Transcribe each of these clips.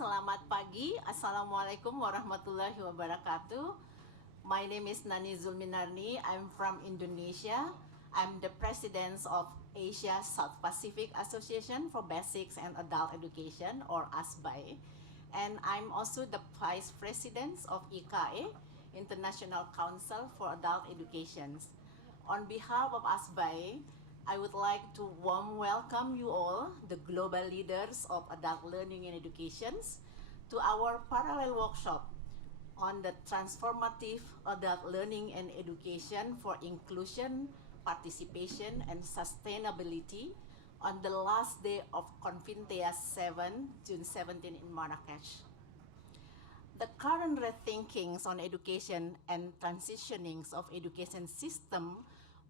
selamat pagi. Assalamualaikum warahmatullahi wabarakatuh. My name is Nani Zulminarni. I'm from Indonesia. I'm the president of Asia South Pacific Association for Basics and Adult Education, or ASBAE. And I'm also the vice president of ICAE, International Council for Adult Education. On behalf of ASBAE, I would like to warm welcome you all, the global leaders of adult learning and education, to our parallel workshop on the transformative adult learning and education for inclusion, participation, and sustainability on the last day of CONFINTEA VII, June 17 in Marrakesh. The current rethinkings on education and transitionings of education system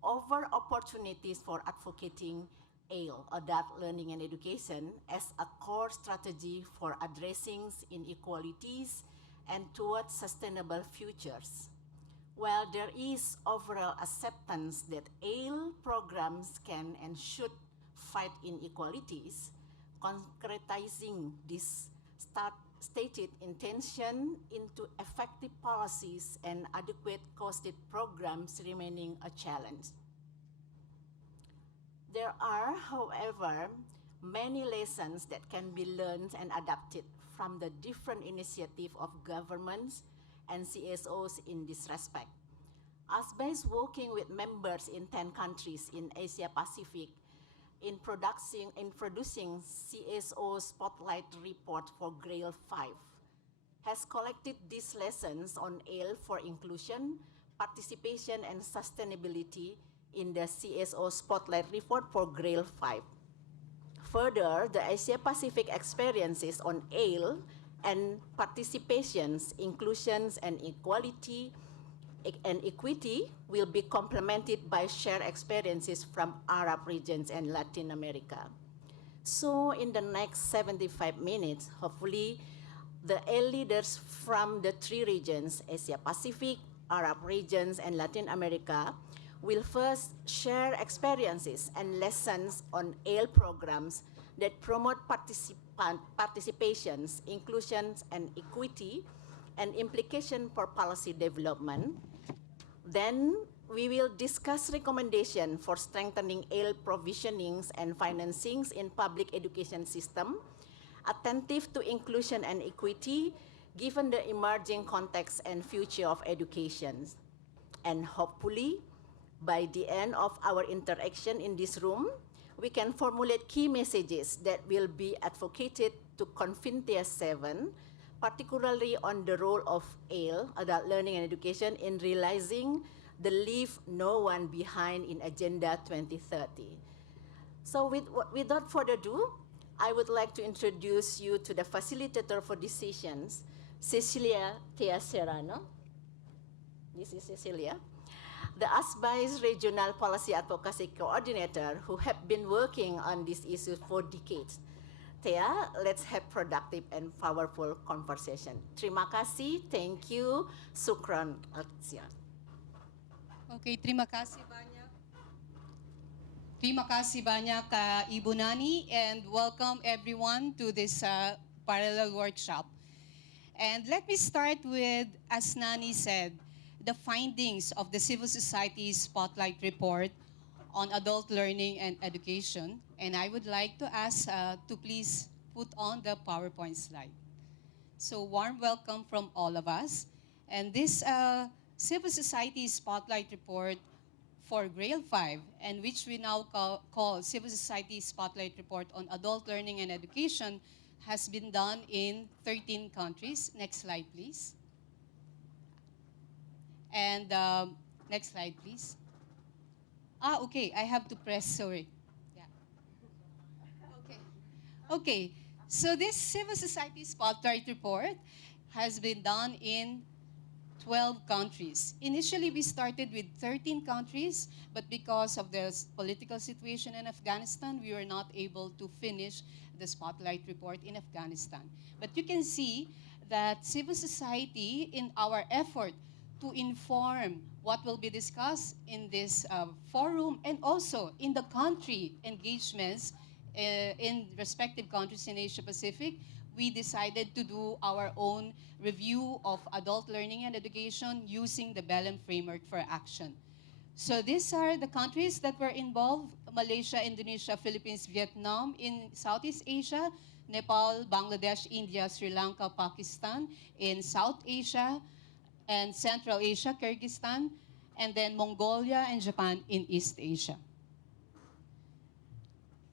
over opportunities for advocating ALE, adult learning and education, as a core strategy for addressing inequalities and towards sustainable futures. While there is overall acceptance that ALE programs can and should fight inequalities, concretizing this stated intention into effective policies and adequate costed programs remaining a challenge. There are, however, many lessons that can be learned and adapted from the different initiatives of governments and CSOs in this respect. ASBAE is working with members in 10 countries in Asia Pacific in producing CSO Spotlight Report for GRAIL 5, has collected these lessons on ALE for inclusion, participation, and sustainability in the CSO Spotlight Report for GRAIL 5. Further, the Asia Pacific experiences on ALE and participations, inclusions, and equality and equity will be complemented by shared experiences from Arab regions and Latin America. So in the next 75 minutes, hopefully, the ALE leaders from the three regions, Asia Pacific, Arab regions, and Latin America, will first share experiences and lessons on ALE programs that promote participations, inclusions, and equity, and implication for policy development. Then we will discuss recommendations for strengthening ALE provisionings and financings in public education system, attentive to inclusion and equity, given the emerging context and future of education. And hopefully, by the end of our interaction in this room, we can formulate key messages that will be advocated to CONFINTEA VII, particularly on the role of ALE, adult learning and education, in realizing the Leave No One Behind in Agenda 2030. So without further ado, I would like to introduce you to the facilitator for these sessions, Cecilia Thea Serrano. This is Cecilia. The ASBAE's Regional Policy Advocacy Coordinator, who have been working on this issue for decades. Thea, let's have productive and powerful conversation. Terima kasih, thank you, sukron. Okay, terima kasih banyak. Terima kasih banyak, Ibu Nani, and welcome everyone to this parallel workshop. And let me start with, as Nani said, the findings of the Civil Society Spotlight Report on adult learning and education. And I would like to ask to please put on the PowerPoint slide. So warm welcome from all of us. And this Civil Society Spotlight Report for GRAIL 5, and which we now call Civil Society Spotlight Report on Adult Learning and Education, has been done in 13 countries. Next slide, please. And next slide, please. Okay, I have to press, sorry. Yeah. Okay, so this Civil Society Spotlight Report has been done in 12 countries. Initially, we started with 13 countries, but because of the political situation in Afghanistan, we were not able to finish the Spotlight Report in Afghanistan. But you can see that civil society, in our effort to inform what will be discussed in this forum, and also in the country engagements in respective countries in Asia Pacific, we decided to do our own review of adult learning and education using the Belém framework for action. So these are the countries that were involved: Malaysia, Indonesia, Philippines, Vietnam in Southeast Asia, Nepal, Bangladesh, India, Sri Lanka, Pakistan in South Asia, and Central Asia, Kyrgyzstan, and then Mongolia and Japan in East Asia.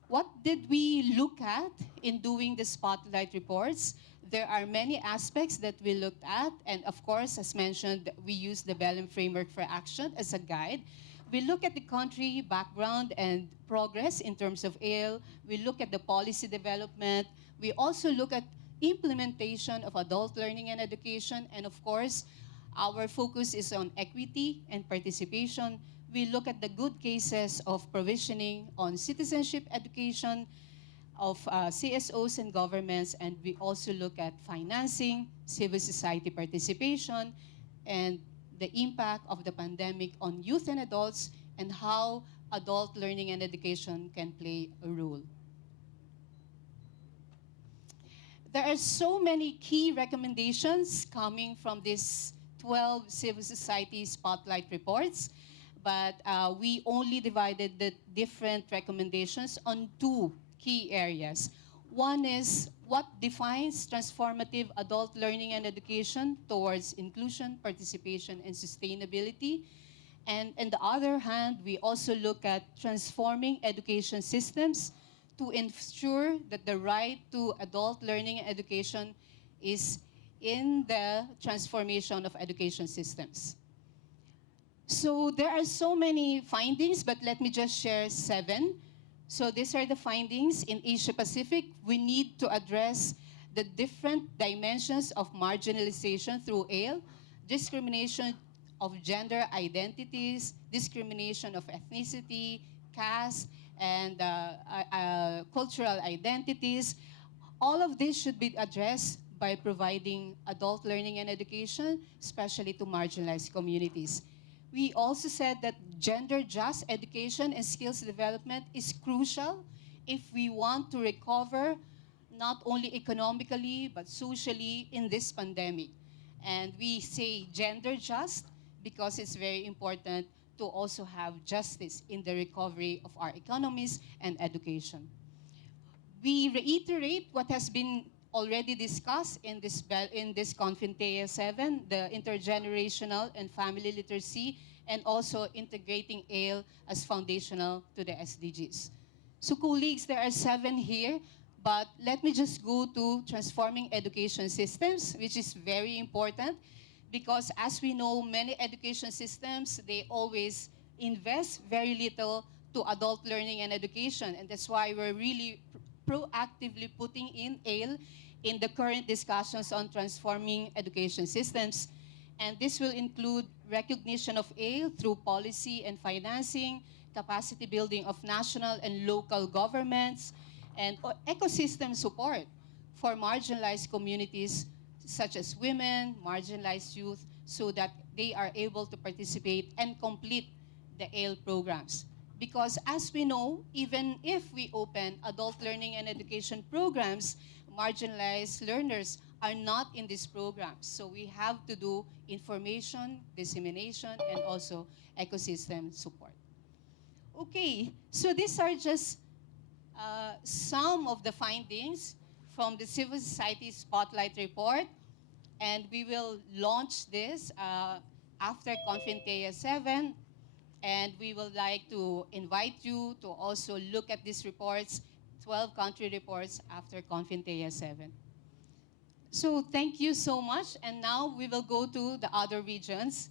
What did we look at in doing the spotlight reports? There are many aspects that we looked at, and of course, as mentioned, we use the Belém framework for action as a guide. We look at the country background and progress in terms of ALE. We look at the policy development. We also look at implementation of adult learning and education, and of course, our focus is on equity and participation. We look at the good cases of provisioning on citizenship education, of CSOs and governments, and we also look at financing, civil society participation, and the impact of the pandemic on youth and adults, and how adult learning and education can play a role. There are so many key recommendations coming from these 12 civil society spotlight reports, but we only divided the different recommendations on two key areas. One is what defines transformative adult learning and education towards inclusion, participation, and sustainability. And on the other hand, we also look at transforming education systems to ensure that the right to adult learning and education is in the transformation of education systems. So there are so many findings, but let me just share 7. So these are the findings. In Asia Pacific, we need to address the different dimensions of marginalization through ALE, discrimination of gender identities, discrimination of ethnicity, caste, and cultural identities. All of this should be addressed by providing adult learning and education, especially to marginalized communities. We also said that gender-just education and skills development is crucial if we want to recover not only economically but socially in this pandemic. And we say gender-just because it's very important to also have justice in the recovery of our economies and education. We reiterate what has been already discussed in this CONFINTEA 7, the intergenerational and family literacy, and also integrating ALE as foundational to the SDGs. So colleagues, there are 7 here, but let me just go to transforming education systems, which is very important because as we know, many education systems, they always invest very little to adult learning and education, and that's why we're really proactively putting in ALE in the current discussions on transforming education systems. And this will include recognition of ALE through policy and financing, capacity building of national and local governments, and ecosystem support for marginalized communities such as women, marginalized youth, so that they are able to participate and complete the ALE programs. Because as we know, even if we open adult learning and education programs, marginalized learners are not in these programs. So we have to do information, dissemination, and also ecosystem support. Okay, so these are just some of the findings from the Civil Society Spotlight Report, and we will launch this after CONFINTEA 7, and we would like to invite you to also look at these reports, 12 country reports after CONFINTEA 7. So thank you so much, and now we will go to the other regions.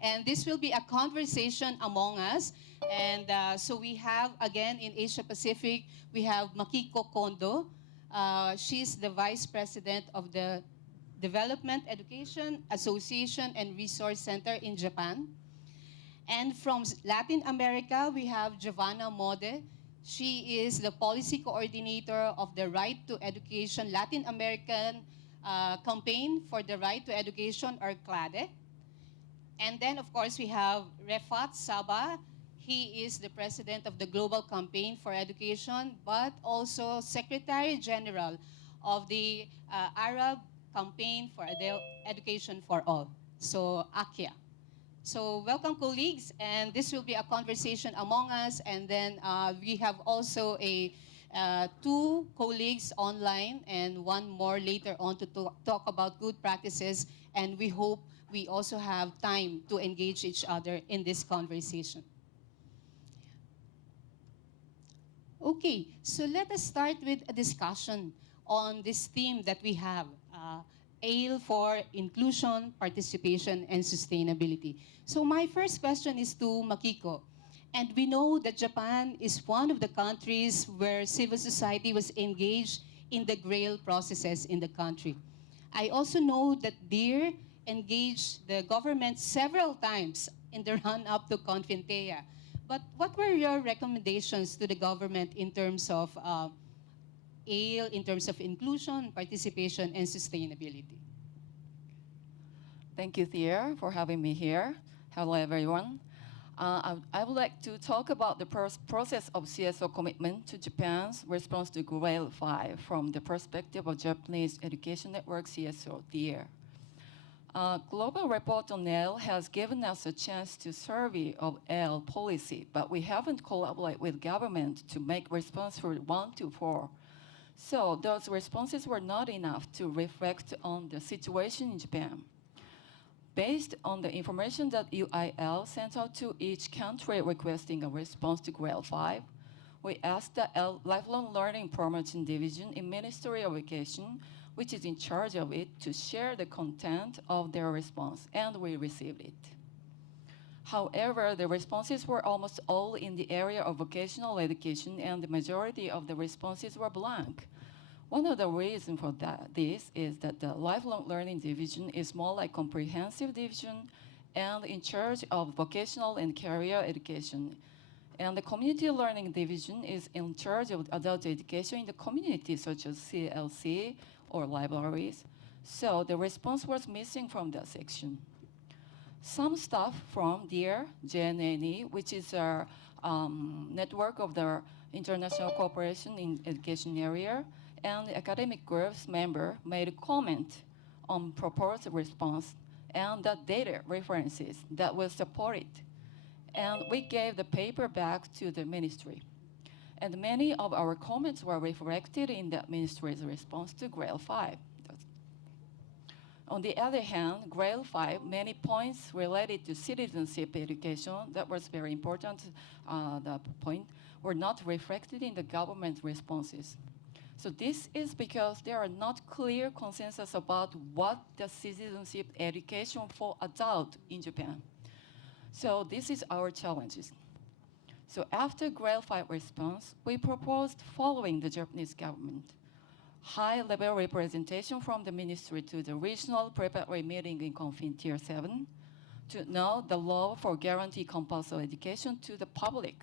And this will be a conversation among us. And so we have, again, in Asia Pacific, we have Makiko Kondo. She's the Vice President of the Development Education Association and Resource Center in Japan. And from Latin America, we have Giovanna Mode. She is the Policy Coordinator of the Right to Education Latin American Campaign for the Right to Education, or CLADE. And then, of course, we have Refat Saba. He is the President of the Global Campaign for Education, but also Secretary General of the Arab Campaign for Education for All, so AKIA. So welcome, colleagues, and this will be a conversation among us, and then we have also two colleagues online and one more later on to talk about good practices, and we hope we also have time to engage each other in this conversation. Okay, so let us start with a discussion on this theme that we have, ALE for inclusion, participation, and sustainability. So my first question is to Makiko. And we know that Japan is one of the countries where civil society was engaged in the GRAIL processes in the country. I also know that DEAR engaged the government several times in the run-up to CONFINTEA. But what were your recommendations to the government in terms of ALE, in terms of inclusion, participation, and sustainability? Thank you, Thea, for having me here. Hello, everyone. I would like to talk about the process of CSO commitment to Japan's response to GRAIL 5 from the perspective of Japanese Education Network CSO, DEAR. Global Report on ALE has given us a chance to survey of ALE policy, but we haven't collaborated with government to make response for 1 to 4. So those responses were not enough to reflect on the situation in Japan. Based on the information that UIL sent out to each country requesting a response to GRAIL 5, we asked the Lifelong Learning Promotion Division in Ministry of Education, which is in charge of it, to share the content of their response, and we received it. However, the responses were almost all in the area of vocational education, and the majority of the responses were blank. One of the reasons for this is that the Lifelong Learning Division is more like comprehensive division and in charge of vocational and career education. And the Community Learning Division is in charge of adult education in the community, such as CLC or libraries. So the response was missing from that section. Some staff from DEAR, JNNE, which is a network of the international cooperation in education area, and the academic groups member made a comment on proposed response and the data references that will support it. And we gave the paper back to the ministry. And many of our comments were reflected in the ministry's response to GRAIL 5. On the other hand, GRAIL 5, many points related to citizenship education, that was very important, the point, were not reflected in the government responses. So this is because there are not clear consensus about what the citizenship education for adults in Japan. So this is our challenges. So after GRAIL 5 response, we proposed following the Japanese government. High-level representation from the ministry to the regional preparatory meeting in CONFINTEA VII to know the law for guarantee compulsory education to the public.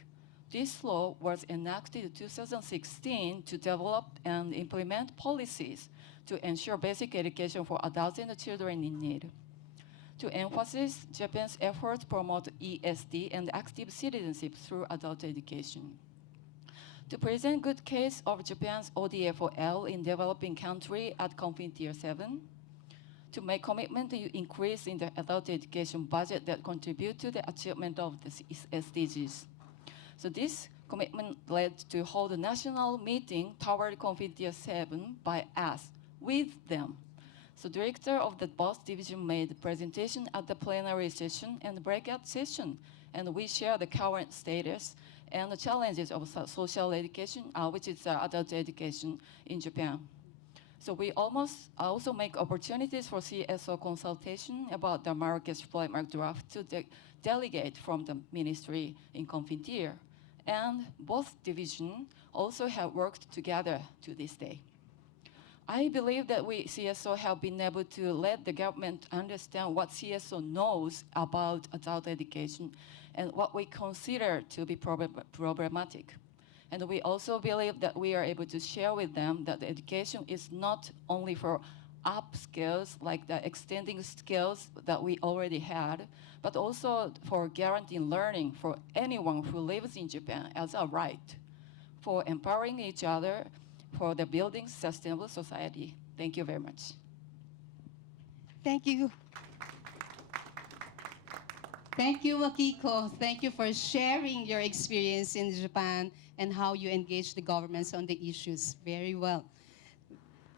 This law was enacted in 2016 to develop and implement policies to ensure basic education for adults and children in need. To emphasize Japan's efforts to promote ESD and active citizenship through adult education. To present good case of Japan's ODA for ALE in developing country at CONFINTEA VII. To make commitment to increase in the adult education budget that contribute to the achievement of the SDGs. So this commitment led to hold a national meeting toward CONFINTEA VII by us, with them. So director of the both division made a presentation at the plenary session and breakout session, and we share the current status and the challenges of social education, which is adult education in Japan. So we also make opportunities for CSO consultation about the Marrakesh framework draft to delegate from the ministry in CONFINTEA. And both divisions also have worked together to this day. I believe that we CSO have been able to let the government understand what CSO knows about adult education and what we consider to be problematic. And we also believe that we are able to share with them that the education is not only for up skills, like the extending skills that we already had, but also for guaranteeing learning for anyone who lives in Japan as a right, for empowering each other, for the building sustainable society. Thank you very much. Thank you. Thank you, Akiko. Thank you for sharing your experience in Japan and how you engage the governments on the issues. Very well.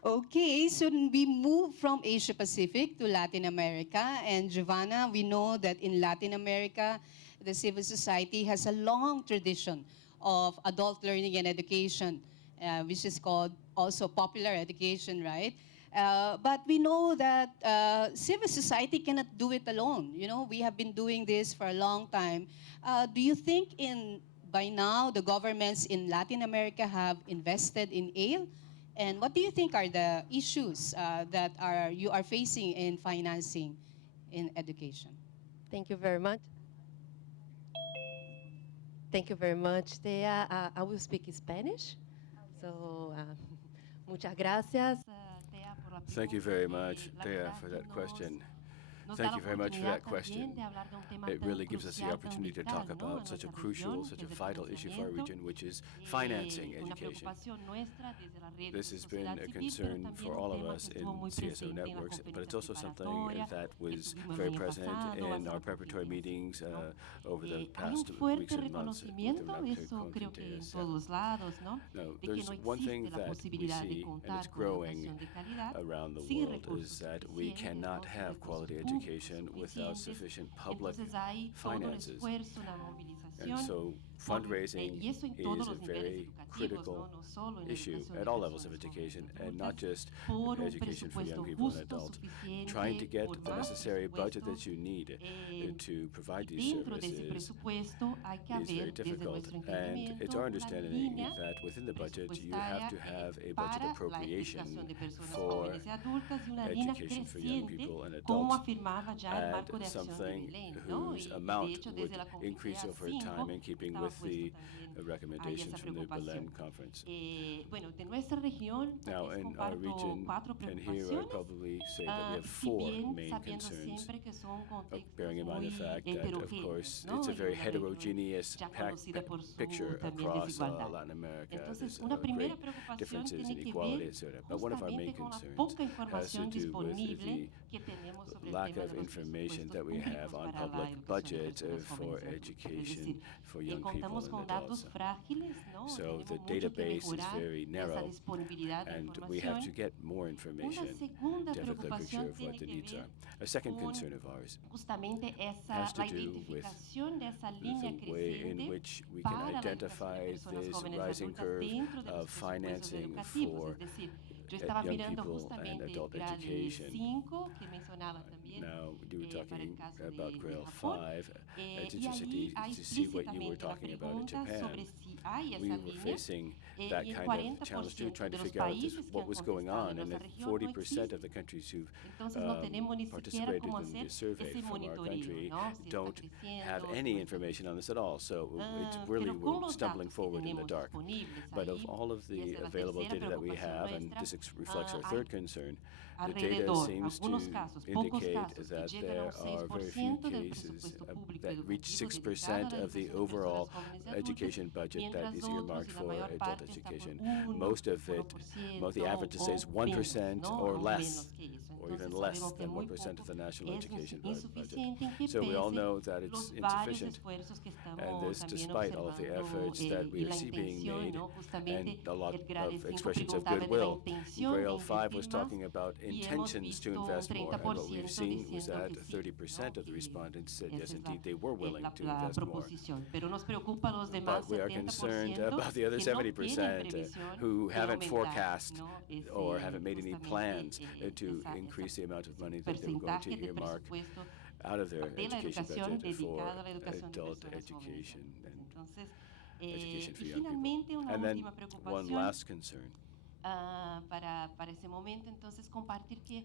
Okay, so we move from Asia Pacific to Latin America. And Giovanna, we know that in Latin America, the civil society has a long tradition of adult learning and education, which is called also popular education, right? But we know that civil society cannot do it alone. You know, we have been doing this for a long time. Do you think by now the governments in Latin America have invested in ALE? And what do you think are the issues that you are facing in financing in education? Thank you very much. Thank you very much, Thea. I will speak Spanish. So, muchas gracias, Thea, por la Thank you pregunta. very Y much, la Thea, verdad for que that question. nos Thank da you la very much for that oportunidad question. también de hablar de un tema It tan really gives us the crucial, tan opportunity to vital, talk ¿no? about a such a nuestra crucial, región, such que a es el vital issue for our financiamiento. region, which is financing Una education. preocupación nuestra desde la red This de has been sociedad a civil, pero concern también for un all of tema us que in estuvo muy CSO presente en la networks, but it's conferencia also something preparatoria that que was tuvimos el very año present pasado, in hace our un preparatory poquito, meetings ¿no? over the Hay un past fuerte weeks and months with the reconocimiento, eso creo que CONFINTEA en VII. todos lados, ¿no? No, De que there's no one thing existe la that we posibilidad de see, and it's contar con growing educación de calidad around the sin world, recursos is that we suficientes, cannot ¿no? Sin have recursos quality públicos education without suficientes. sufficient public Entonces hay todo un finances. esfuerzo, una And movilización. so fundraising Y eso en todos is a los niveles very educativos, critical ¿no? No solo en la issue educación at de all levels of personas education, jóvenes and not adultas, just por un education for young presupuesto people and justo, adults. suficiente, Trying to get por the más necessary budget presupuesto, that you need to provide y these dentro de ese services presupuesto hay que is very haber, desde difficult, nuestro and entendimiento, it's our una understanding línea that within the budget you have presupuestaria to have a budget para la appropriation educación de personas for jóvenes y adultas y una línea education for young creciente, people and como adults, afirmaba ya el and marco de acción de something Belén, ¿no? whose Y de amount hecho would desde la increase Conferencia over 5 time in keeping estaba with puesto the también ahí recommendations esa from the Berlin preocupación. Conference. Bueno, de nuestra región tal Now, vez in our comparto region, cuatro and here I'd preocupaciones, probably say that we have si four bien main sabiendo concerns, siempre que son contextos bearing in mind the muy fact that, of heterogéneos, course, ¿no? it's a Y very una región heterogeneous ya conocida por su picture también across desigualdad. Latin America. Entonces, There's una primera great preocupación differences tiene in que equality, ver etc. But one of our main justamente con la concerns poca has to información do with disponible the que tenemos sobre el lack tema of de los information presupuestos that we have públicos on para la public educación de budget personas for jóvenes y adultas. Es education decir, for young people contamos and con datos adults. frágiles, ¿no? So Tenemos the mucho que database is mejorar very en esa narrow, disponibilidad de and we have to información. get more Una information segunda to have a clear picture preocupación of what tiene the que needs ver are. A second con concern of ours justamente has to la do with identificación de esa línea the way in creciente which we can para la educación identify de personas this jóvenes y rising adultas curve dentro de los of presupuestos financing educativos. for Es decir, yo estaba young mirando people and justamente el adult GRADE education. 5 que mencionaba también Now, you were para el talking caso about de GRAIL Japón. 5. It's Y interesting ahí hay to see what you were explícitamente la talking about in pregunta Japan. sobre si hay We esa were línea. facing Y that el kind of challenge too, 40% trying to de los figure out países que what han was going contestado on, en and nuestra that región no 40% of existe. the countries who've Entonces no tenemos ni siquiera participated cómo in hacer the survey ese from our monitoreo, country ¿no? Si está don't have creciendo, si any no está information on this at all. So it's creciendo. really Pero con we're los stumbling datos que forward in the tenemos dark. disponibles But of ahí, all of y the esa es la available tercera data that we preocupación have, and nuestra, this reflects our hay third concern, the data alrededor, seems to algunos casos, pocos indicate casos, que that llegan a there un are very few 6% del cases presupuesto público that reach educativo dedicado a 6% la of the educación de personas overall jóvenes y adultas, education budget that mientras is otros earmarked y la for mayor adult parte está por education. 1%, Most of it, 1% the average to say is o 1% menos, ¿no? or Aún less, menos que eso. or even Entonces less sabemos que than muy 1% poco of the national es education budget. insuficiente en que So we all pese know that it's los varios insufficient, esfuerzos que and estamos this también despite all of the observando efforts that y we la see being intención, made ¿no? Justamente and a lot el GRADE of 5 expressions of preguntaba de la goodwill. intención de GRAIL 5 was invertir más talking about y hemos intentions to visto un invest more, and what we've 30% seen was diciendo that que sí, 30% ¿no? of the Y respondents said yes, esa es indeed, they were willing to la invest more. proposición. Pero nos preocupa los demás But we are concerned 70% about the other que no 70% tienen previsión who de haven't aumentar, forecast ¿no? or Ese, haven't made any justamente, plans to esa increase the amount of money that they were going porcentaje to de earmark presupuesto out of their de la education educación budget for dedicada a la educación de adult personas jóvenes y education adultas. and Entonces, education for y young people. finalmente una And then última one preocupación last concern. para ese momento, entonces compartir que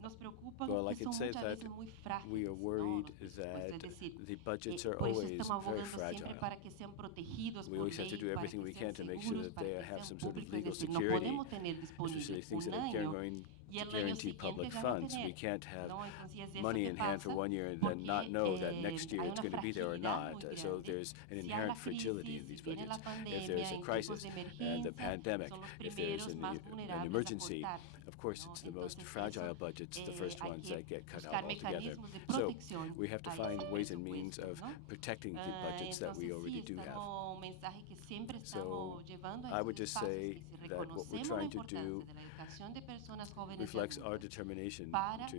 nos preocupan Well, I que can son say muchas that veces muy we frágiles, are ¿no? worried Los presupuestos, that es decir, the budgets are por eso always estamos very abogando siempre fragile. para que sean protegidos We por always have to ley, do para everything que we sean can to make sure seguros, that para they que have sean some sort of públicos, es legal decir, no security, podemos tener especially disponible things un that are año going y to el año guarantee siguiente public ya no funds. We tener, can't have ¿no? Entonces, ¿y eso money qué in hand for pasa? 1 year and then not Porque know that next year hay it's una going to be there or fragilidad not. muy So grande. there's an Si hay inherent la fragility in crisis, these si viene budgets. la If there's pandemia, a en tiempos crisis de and the emergencia, pandemic, son los if there's primeros más an vulnerables a emergency, cortar, of course ¿no? it's the most Entonces, fragile eso budgets, the first hay ones que that get cut out buscar altogether. mecanismos de So protección we have to a find ese ways and means presupuesto, of ¿no? protecting the budgets that we Entonces, already sí, do have. estamos, mensaje que siempre So estamos llevando a I estos would just espacios, say que si that what we're reconocemos la trying to importancia do de la educación de personas jóvenes y reflects our adultos determination para to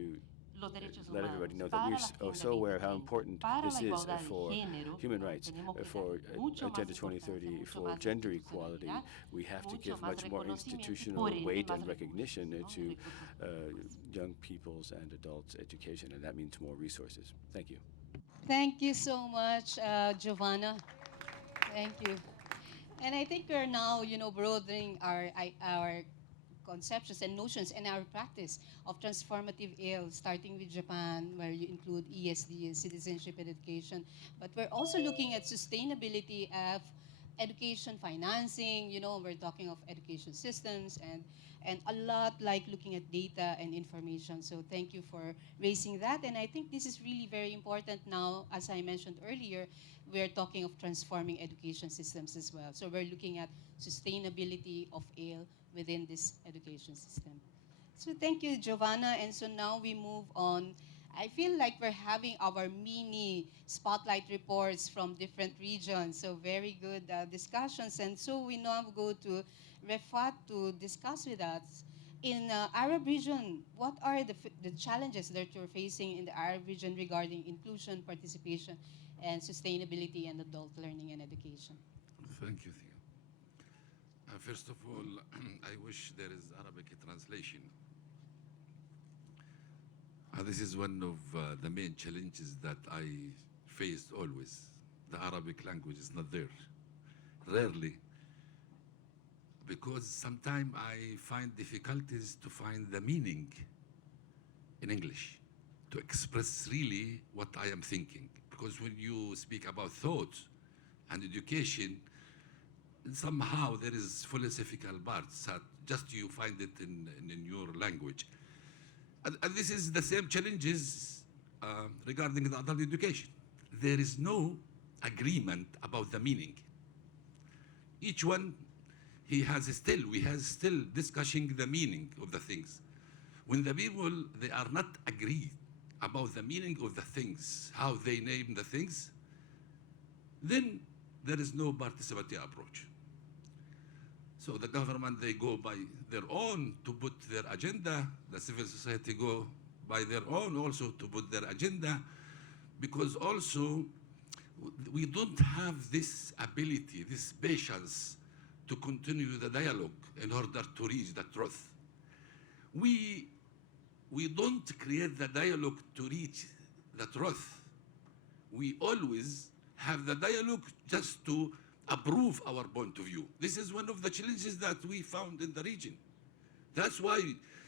los derechos let humanos, everybody know that para we're la Agenda so aware of how 2030, important para this la is igualdad de for género, human rights, tenemos que for darle mucho más Agenda importancia, 2030, mucho for más gender equality. institucionalidad, We have to mucho give más much more reconocimiento y institutional por ende weight más and recognition recursos, to ¿no? Recursos. young people's and adults' education, and that means more resources. Thank you. Thank you so much, Giovanna. Thank you. And I think we're now, broadening our conceptions and notions and our practice of transformative ALE, starting with Japan, where you include ESD and citizenship and education. But we're also looking at sustainability of education financing. We're talking of education systems and a lot like looking at data and information. So thank you for raising that. And I think this is really very important now, as I mentioned earlier, we're talking of transforming education systems as well. So we're looking at sustainability of ALE within this education system. So thank you, Giovanna. And so now we move on. I feel like we're having our mini spotlight reports from different regions. So very good discussions. And so we now go to Refat to discuss with us. In Arab region, what are the challenges that you're facing in the Arab region regarding inclusion, participation, and sustainability and adult learning and education? Thank you, Theo. First of all, I wish there is Arabic translation. This is one of the main challenges that I faced always. The Arabic language is not there. Rarely. Because sometimes I find difficulties to find the meaning in English, to express really what I am thinking. Because when you speak about thought and education, somehow there is philosophical parts that just you find it in your language. And this is the same challenges regarding the adult education. There is no agreement about the meaning. Each one, we have still discussing the meaning of the things. When the people, they are not agreed about the meaning of the things, how they name the things, then there is no participatory approach. So the government, they go by their own to put their agenda. The civil society go by their own also to put their agenda, because also we don't have this ability, this patience to continue the dialogue in order to reach the truth. We don't create the dialogue to reach the truth. We always have the dialogue just to approve our point of view. This is one of the challenges that we found in the region. That's why,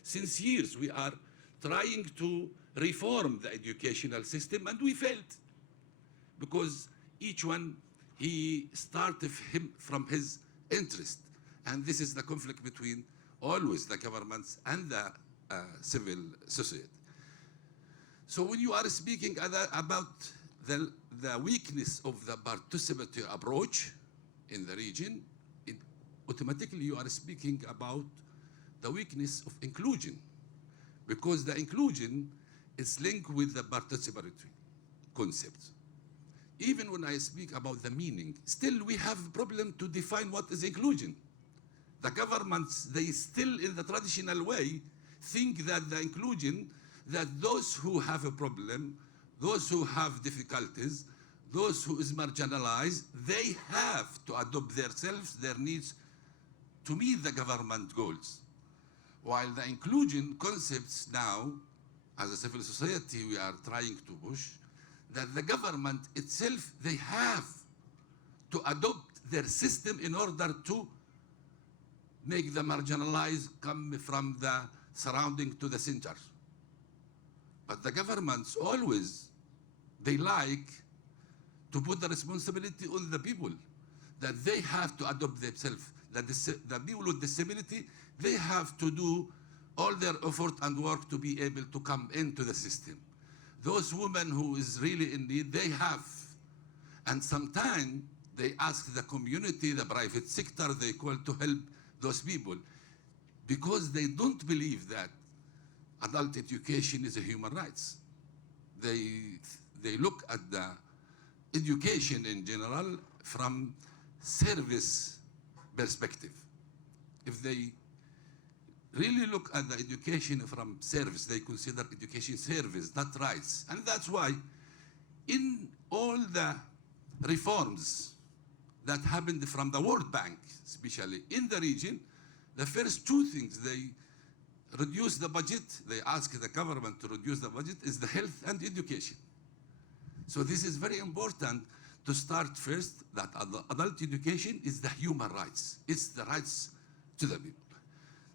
since years, we are trying to reform the educational system, and we failed. Because each one, he started from his interest. And this is the conflict between always the governments and the civil society. So when you are speaking about the weakness of the participatory approach in the region, automatically you are speaking about the weakness of inclusion, because the inclusion is linked with the participatory concept. Even when I speak about the meaning, still we have a problem to define what is inclusion. The governments, they still in the traditional way think that the inclusion, that those who have a problem, those who have difficulties, those who is marginalized, they have to adopt themselves, their needs to meet the government goals. While the inclusion concepts now, as a civil society, we are trying to push, that the government itself, they have to adopt their system in order to make the marginalized come from the surrounding to the center. But the governments always, they like to put the responsibility on the people, that they have to adopt themselves, that the people with disability, they have to do all their effort and work to be able to come into the system. Those women who is really in need, they have. And sometimes they ask the community, the private sector, they call to help those people because they don't believe that adult education is a human rights. They look at the education in general from service perspective. If they really look at the education from service, they consider education service, not rights. And that's why in all the reforms that happened from the World Bank, especially in the region, the first two things, they reduce the budget, they ask the government to reduce the budget, is the health and education. So this is very important to start first, that adult education is the human rights. It's the rights to the people.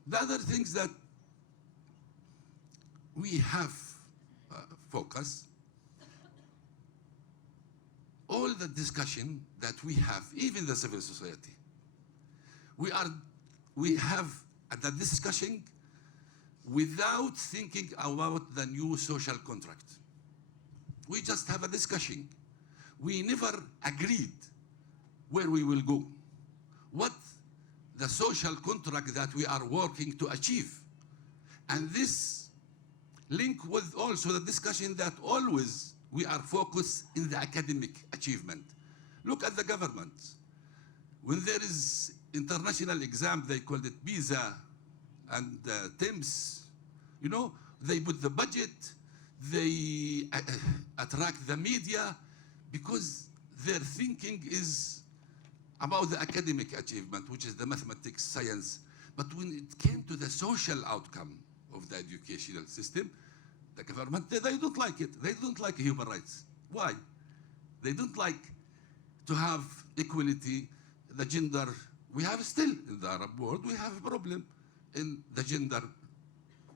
The other things that we have focus, all the discussion that we have, even the civil society, we have the discussion without thinking about the new social contract. We just have a discussion. We never agreed where we will go, what the social contract that we are working to achieve. And this link with also the discussion that always we are focused in the academic achievement. Look at the government. When there is international exam, they call it PISA and TIMSS, you know, they put the budget, they attract the media, because their thinking is about the academic achievement, which is the mathematics, science. But when it came to the social outcome of the educational system, the government, they don't like it. They don't like human rights. Why? They don't like to have equality, the gender. We have still, in the Arab world, we have a problem in the gender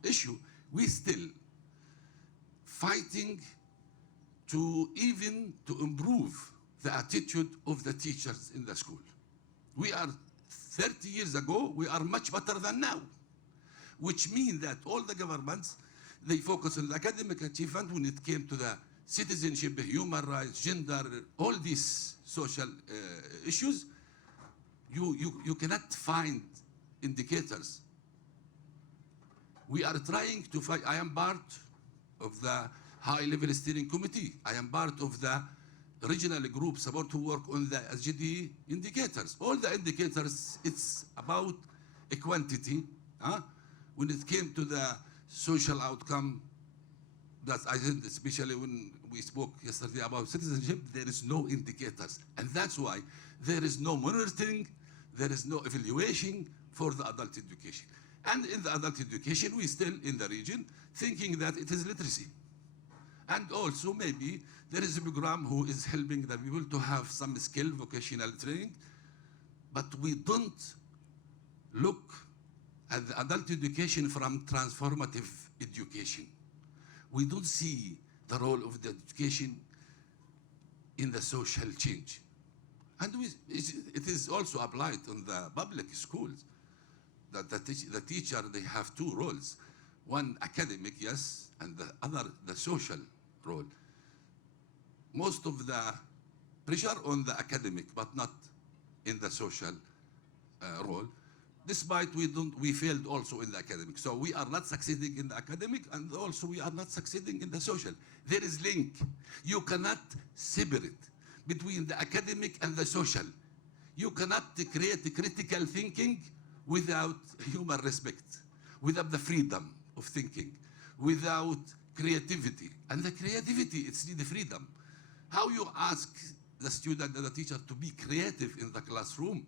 issue. We still fighting to even to improve the attitude of the teachers in the school. We are 30 years ago, we are much better than now, which means that all the governments, they focus on the academic achievement. When it came to the citizenship, human rights, gender, all these social issues, you cannot find indicators. We are trying to find. I am part of the high-level steering committee. I am part of the regional group support to work on the SGD indicators. All the indicators, it's about a quantity. When it came to the social outcome, that I think, especially when we spoke yesterday about citizenship, there is no indicators. And that's why there is no monitoring, there is no evaluation for the adult education. And in the adult education, we still in the region thinking that it is literacy. And also maybe there is a program who is helping the people to have some skill, vocational training, but we don't look at the adult education from transformative education. We don't see the role of the education in the social change. And it is also applied on the public schools, that the teacher, they have two roles. One academic, yes, and the other, the social role. Most of the pressure on the academic, but not in the social role. Despite we failed also in the academic. So we are not succeeding in the academic, and also we are not succeeding in the social. There is link. You cannot separate between the academic and the social. You cannot create critical thinking without human respect, without the freedom of thinking, without creativity. And the creativity, it's the freedom. How you ask the student and the teacher to be creative in the classroom,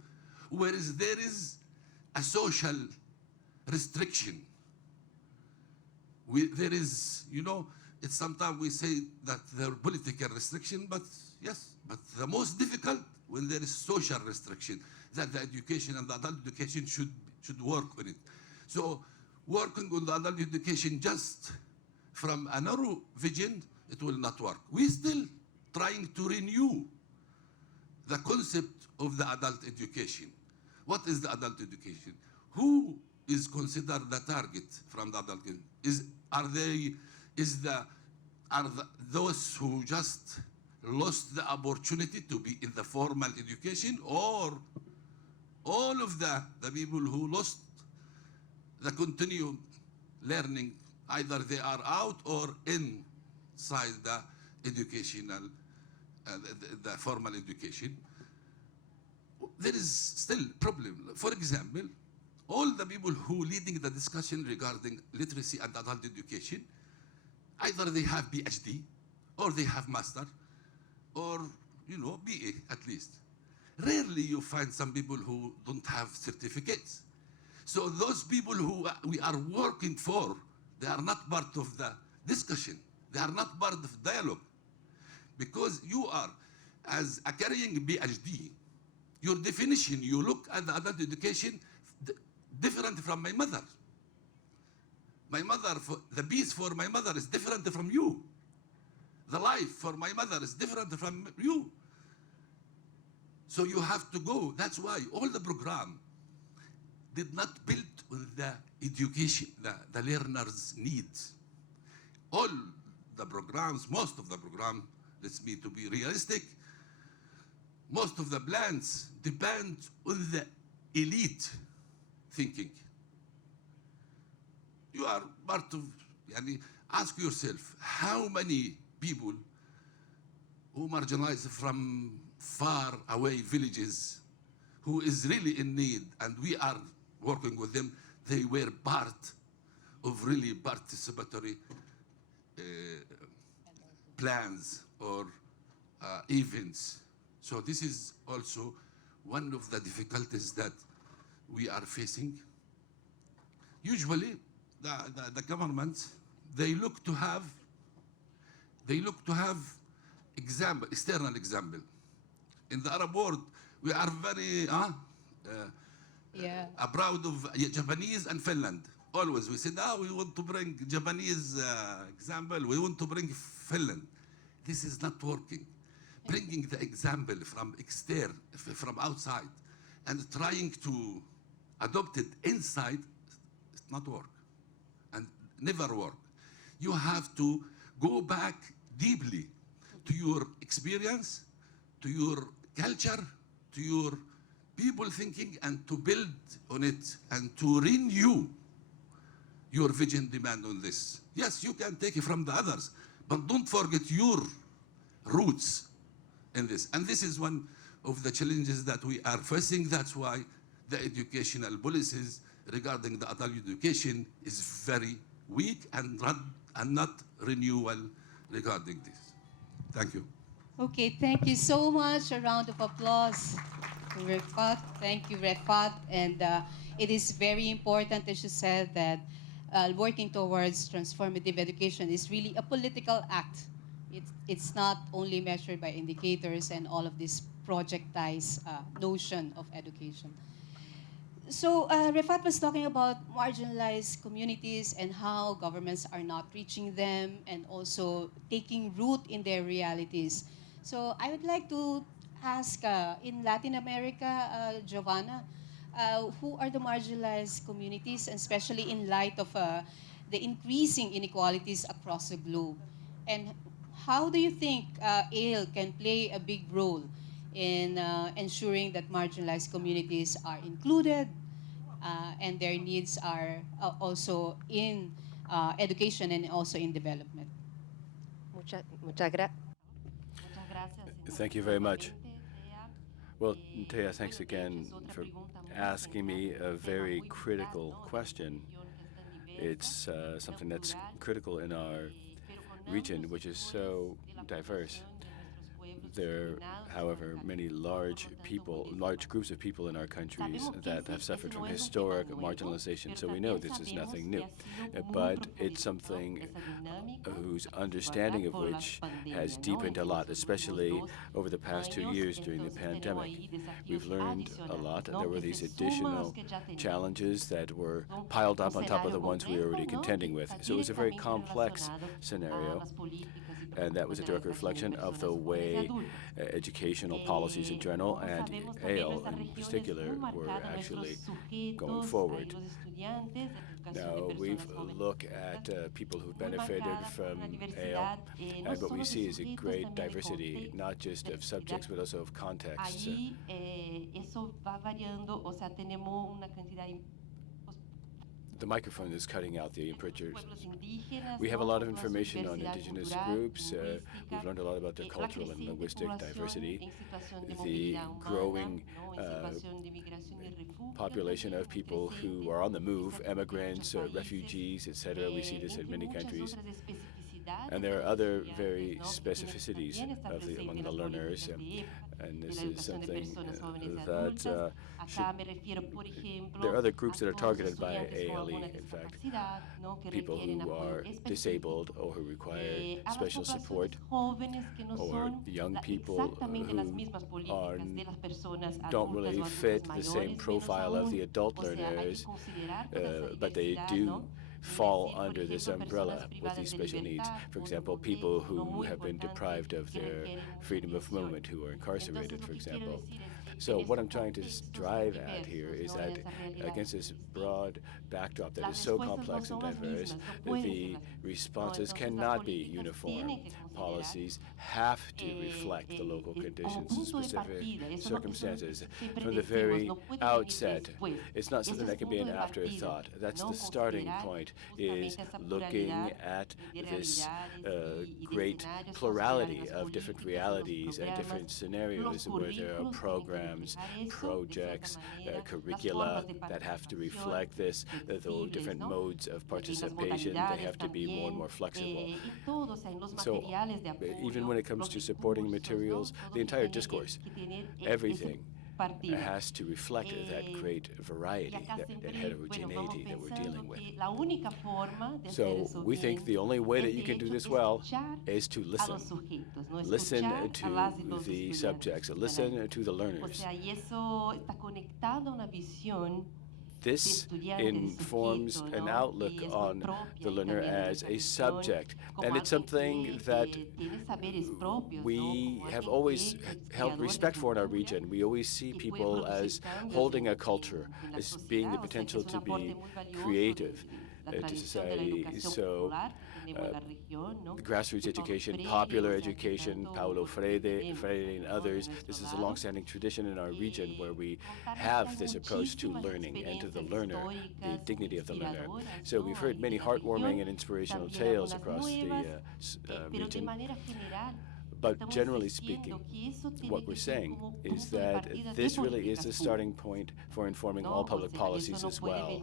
whereas there is a social restriction. There is, you know, it's sometimes we say that there are political restriction, but yes, but the most difficult when there is social restriction, that the education and the adult education should work on it. So working on the adult education just from a narrow vision, it will not work. We're still trying to renew the concept of the adult education. What is the adult education? Who is considered the target from the adult education? Are those who just lost the opportunity to be in the formal education, or all of the people who lost the continued learning, either they are out or inside the educational, the formal education? There is still problem. For example, all the people who leading the discussion regarding literacy and adult education, either they have PhD, or they have master, or BA at least. Rarely you find some people who don't have certificates. So those people who we are working for, they are not part of the discussion. They are not part of dialogue. Because you are, as a carrying PhD, your definition, you look at the adult education different from my mother. My mother, the peace for my mother is different from you. The life for my mother is different from you. So you have to go. That's why all the program did not build on the education, the learner's needs. All the programs, most of the program, let's be to be realistic, most of the plans depend on the elite thinking. You are part of, ask yourself, how many people who marginalized from far away villages, who is really in need, and we are working with them, they were part of really participatory plans or events. So this is also one of the difficulties that we are facing. Usually, the governments, they look to have example, external example. In the Arab world, we are very proud of Japanese and Finland. Always we said, we want to bring Japanese example, we want to bring Finland. This is not working. Bringing the example from external, from outside, and trying to adopt it inside, it's not work, and never work. You have to go back deeply to your experience, to your culture, to your people thinking, and to build on it, and to renew your vision demand on this. Yes, you can take it from the others, but don't forget your roots in this. And this is one of the challenges that we are facing. That's why the educational policies regarding the adult education is very weak and not renewal regarding this. Thank you. Okay, thank you so much. A round of applause to Refat. Thank you, Refat. And it is very important, as you said, that working towards transformative education is really a political act. It's not only measured by indicators and all of this projectized notion of education. So Refat was talking about marginalized communities and how governments are not reaching them and also taking root in their realities. So I would like to ask, in Latin America, Giovanna, who are the marginalized communities, and especially in light of the increasing inequalities across the globe? And how do you think ALE can play a big role in ensuring that marginalized communities are included and their needs are also in education and also in development? Muchas gracias. Thank you very much. Well, Tea, thanks again for asking me a very critical question. It's something that's critical in our region, which is so diverse. There are, however, many large groups of people in our countries that have suffered from historic marginalization, so we know this is nothing new. But it's something whose understanding of which has deepened a lot, especially over the past 2 years during the pandemic. We've learned a lot. There were these additional challenges that were piled up on top of the ones we were already contending with. So it was a very complex scenario, and that was a direct reflection of the way educational policies in general and ALE in particular were actually going forward. Now, we've looked at people who've benefited from ALE, and what we see is a great diversity, not just of subjects, but also of contexts. The microphone is cutting out the pictures. We have a lot of information on indigenous groups. We've learned a lot about their cultural and linguistic diversity, the growing population of people who are on the move, immigrants, refugees, etc. We see this in many countries. And there are other very specificities among the learners, and this is something that there are other groups that are targeted by ALE, in fact, people who are disabled or who require special support, or young people who don't really fit the same profile of the adult learners, but they do fall under this umbrella with these special needs. For example, people who have been deprived of their freedom of movement, who are incarcerated, for example. So what I'm trying to drive at here is that against this broad backdrop that is so complex and diverse, the responses cannot be uniform. Policies have to reflect the local conditions and specific circumstances from the very outset. It's not something that can be an afterthought. That's the starting point, is looking at this great plurality of different realities and different scenarios where there are programs, projects, curricula that have to reflect this, the different modes of participation. They have to be more and more flexible. So even when it comes to supporting materials, the entire discourse, everything has to reflect that great variety, that heterogeneity that we're dealing with. So we think the only way that you can do this well is to listen. Listen to the subjects, listen to the learners. This informs an outlook on the learner as a subject, and it's something that we have always held respect for in our region. We always see people as holding a culture, as being the potential to be creative to society. So grassroots education, popular education, Paulo Freire and others. This is a long-standing tradition in our region where we have this approach to learning and to the learner, the dignity of the learner. So we've heard many heartwarming and inspirational tales across the region. But generally speaking, what we're saying is that this really is the starting point for informing all public policies as well.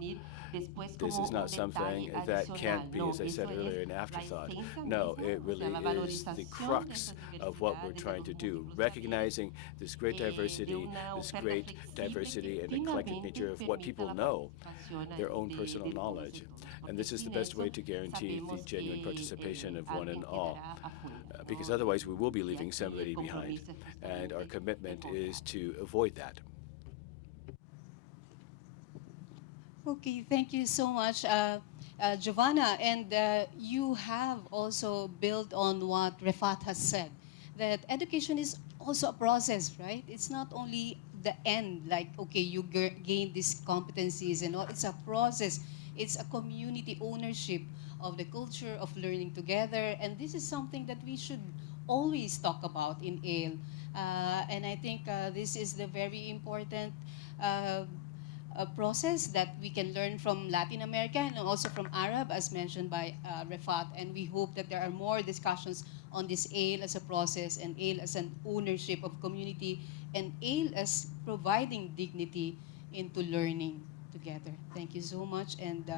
This is not something that can't be, as I said earlier, an afterthought. No, it really is the crux of what we're trying to do, recognizing this great diversity and eclectic nature of what people know, their own personal knowledge. And this is the best way to guarantee the genuine participation of one and all, because otherwise we will be leaving somebody behind, and our commitment is to avoid that. Okay, thank you so much, Giovanna. And you have also built on what Refat has said, that education is also a process, right? It's not only the end, like, okay, you gain these competencies and all. It's a process. It's a community ownership of the culture of learning together. And this is something that we should always talk about in ALE. And I think this is the very important a process that we can learn from Latin America and also from Arab, as mentioned by Refat. And we hope that there are more discussions on this ALE as a process and ALE as an ownership of community and ALE as providing dignity into learning together. Thank you so much. And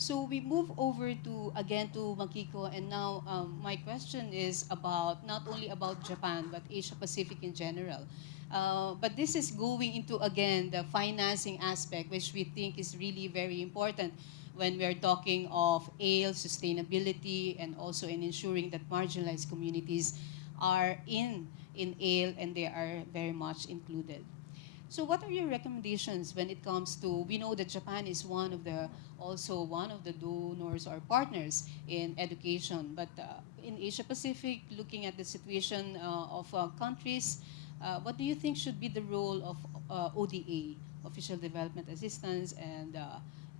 So we move over to, again, to Makiko, and now my question is about, not only about Japan, but Asia Pacific in general. But this is going into, again, the financing aspect, which we think is really very important when we're talking of ALE, sustainability, and also in ensuring that marginalized communities are in ALE and they are very much included. So what are your recommendations when it comes to, we know that Japan is also one of the donors or partners in education, but in Asia Pacific, looking at the situation of countries, what do you think should be the role of ODA, Official Development Assistance, and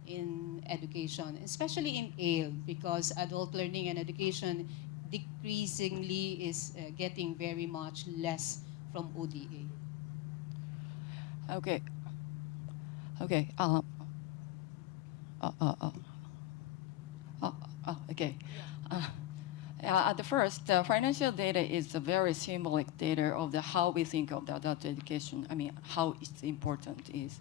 in education, especially in ALE, because adult learning and education decreasingly is getting very much less from ODA? Okay. Okay. Okay. At the first, the financial data is a very symbolic data of the how we think of the adult education. I mean, how it's important is.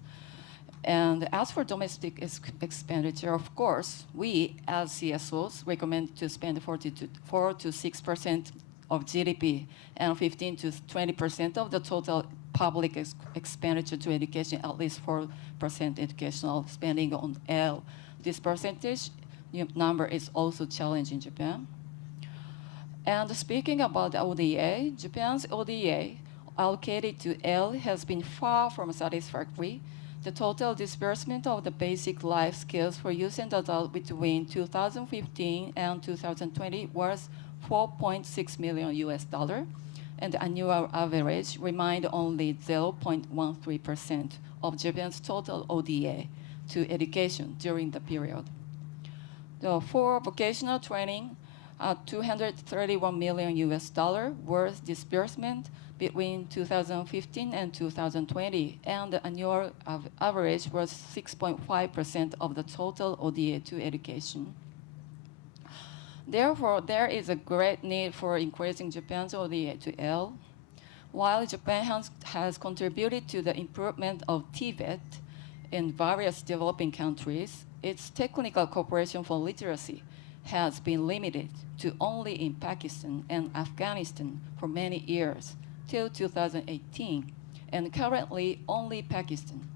And as for domestic expenditure, of course, we as CSOs recommend to spend 4 to 6% of GDP and 15 to 20% of the total public expenditure to education, at least 4% educational spending on L. This percentage number is also challenged in Japan. And speaking about ODA, Japan's ODA allocated to L has been far from satisfactory. The total disbursement of the basic life skills for youth and adults between 2015 and 2020 was 4.6 million US dollar, and the annual average remained only 0.13% of Japan's total ODA to education during the period. For vocational training, 231 million US dollar worth disbursement between 2015 and 2020, and the annual average was 6.5% of the total ODA to education. Therefore, there is a great need for increasing Japan's ODA to L. While Japan has contributed to the improvement of Tibet in various developing countries, its technical cooperation for literacy has been limited to only in Pakistan and Afghanistan for many years, till 2018, and currently only Pakistan.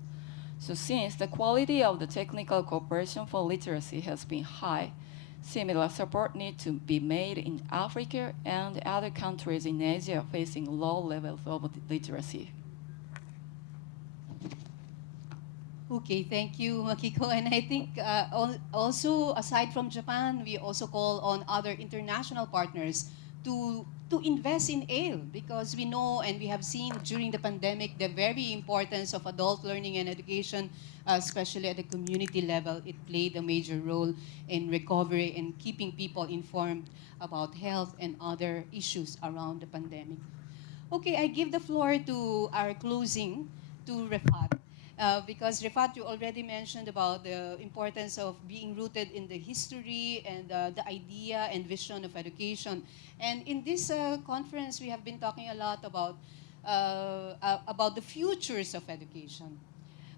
So since the quality of the technical cooperation for literacy has been high, similar support needs to be made in Africa and other countries in Asia facing low levels of literacy. Okay, thank you, Makiko. And I think also, aside from Japan, we also call on other international partners to invest in ALE, because we know and we have seen during the pandemic the very importance of adult learning and education, especially at the community level. It played a major role in recovery and keeping people informed about health and other issues around the pandemic. Okay, I give the floor to our closing, to Refat. Because Rifat, you already mentioned about the importance of being rooted in the history and the idea and vision of education. And in this conference, we have been talking a lot about the futures of education.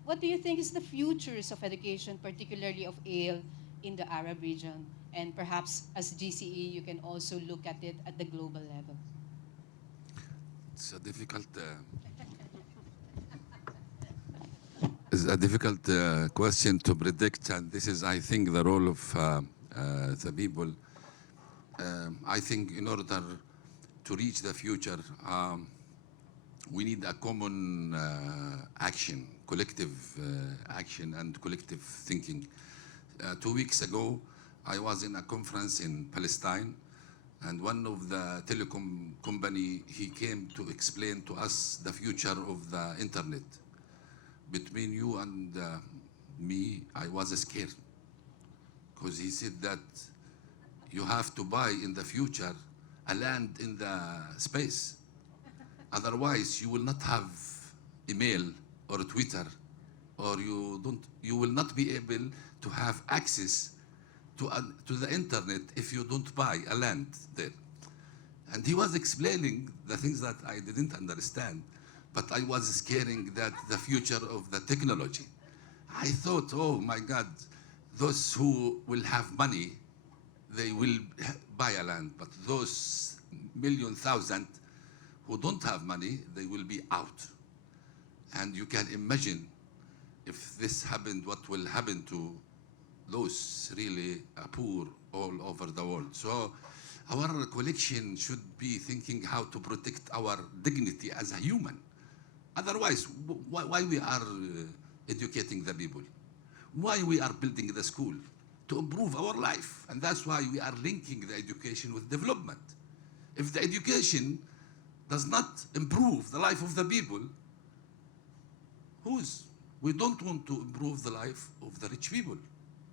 What do you think is the futures of education, particularly of ALE in the Arab region? And perhaps as GCE, you can also look at it at the global level. It's a difficult question to predict, and this is, I think, the role of the people. I think in order to reach the future, we need a common action, collective action and collective thinking. 2 weeks ago, I was in a conference in Palestine, and one of the telecom company, he came to explain to us the future of the internet. Between you and me, I was scared, because he said that you have to buy in the future a land in the space. Otherwise, you will not have email or Twitter, or you will not be able to have access to the internet if you don't buy a land there. And he was explaining the things that I didn't understand, but I was scaring that the future of the technology. I thought, oh my God, those who will have money, they will buy a land, but those million thousand who don't have money, they will be out. And you can imagine if this happened, what will happen to those really poor all over the world. So our collection should be thinking how to protect our dignity as a human. Otherwise, why we are educating the people? Why we are building the school? To improve our life. And that's why we are linking the education with development. If the education does not improve the life of the people, we don't want to improve the life of the rich people.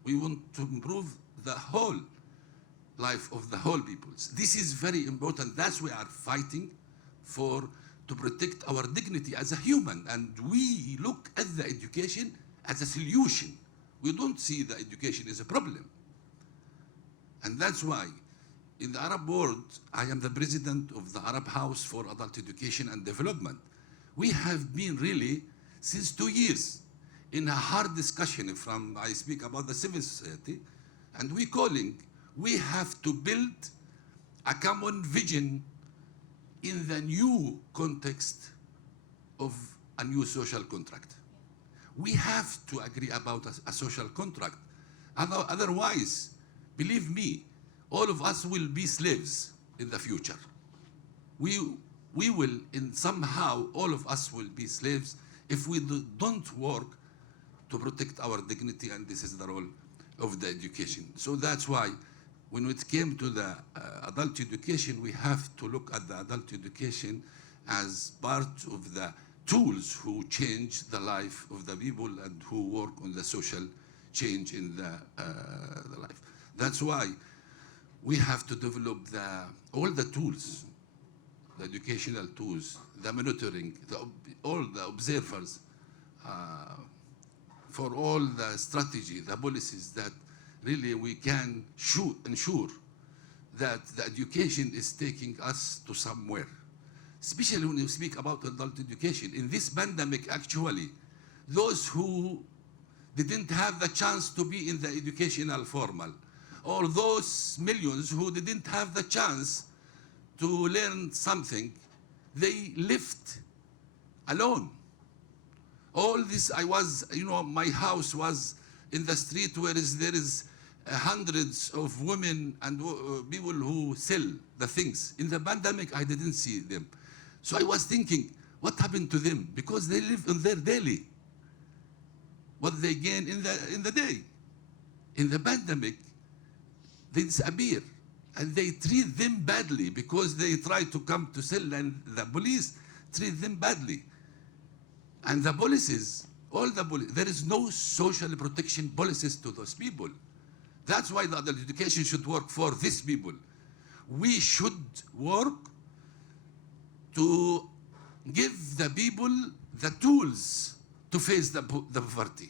We want to improve the whole life of the whole peoples. This is very important. That's why we are fighting to protect our dignity as a human. And we look at the education as a solution. We don't see the education as a problem. And that's why in the Arab world, I am the president of the Arab House for Adult Education and Development. We have been really, since 2 years, in a hard discussion I speak about the civil society, and we have to build a common vision in the new context of a new social contract. We have to agree about a social contract. Otherwise, believe me, all of us will be slaves in the future. We will, somehow, all of us will be slaves if we don't work to protect our dignity, and this is the role of the education. So that's why when it came to the adult education, we have to look at the adult education as part of the tools who change the life of the people and who work on the social change in the life. That's why we have to develop all the tools, the educational tools, the monitoring, all the observers, for all the strategy, the policies that really we can ensure that the education is taking us to somewhere. Especially when you speak about adult education. In this pandemic, actually, those who didn't have the chance to be in the educational formal, or those millions who didn't have the chance to learn something, they lived alone. All this, my house was in the street where there is hundreds of women and people who sell the things. In the pandemic, I didn't see them. So I was thinking, what happened to them? Because they live on their daily, what they gain in the day. In the pandemic, they disappear. And they treat them badly because they try to come to sell, and the police treat them badly. And the policies, there is no social protection policies to those people. That's why the adult education should work for these people. We should work to give the people the tools to face the poverty.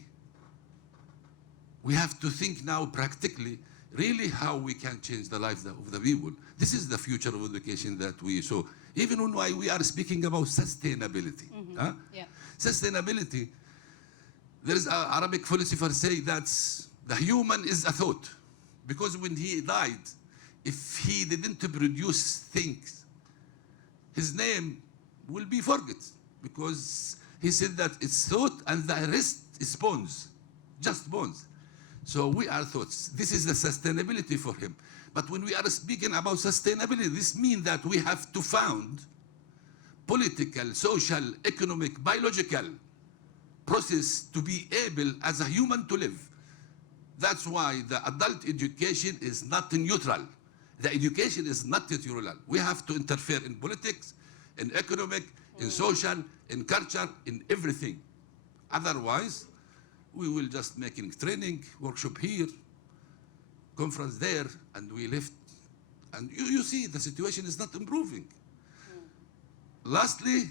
We have to think now practically, really how we can change the lives of the people. This is the future of education that we saw. Even when we are speaking about sustainability. Mm-hmm. Huh? Yeah. Sustainability, there is an Arabic philosopher say that the human is a thought. Because when he died, if he didn't produce things, his name will be forgotten. Because he said that it's thought and the rest is bones, just bones. So we are thoughts. This is the sustainability for him. But when we are speaking about sustainability, this means that we have to found political, social, economic, biological process to be able as a human to live. That's why the adult education is not neutral. The education is not neutral. We have to interfere in politics, in economic, in social, in culture, in everything. Otherwise, we will just making training, workshop here, conference there, and we left. And you see, the situation is not improving. Lastly,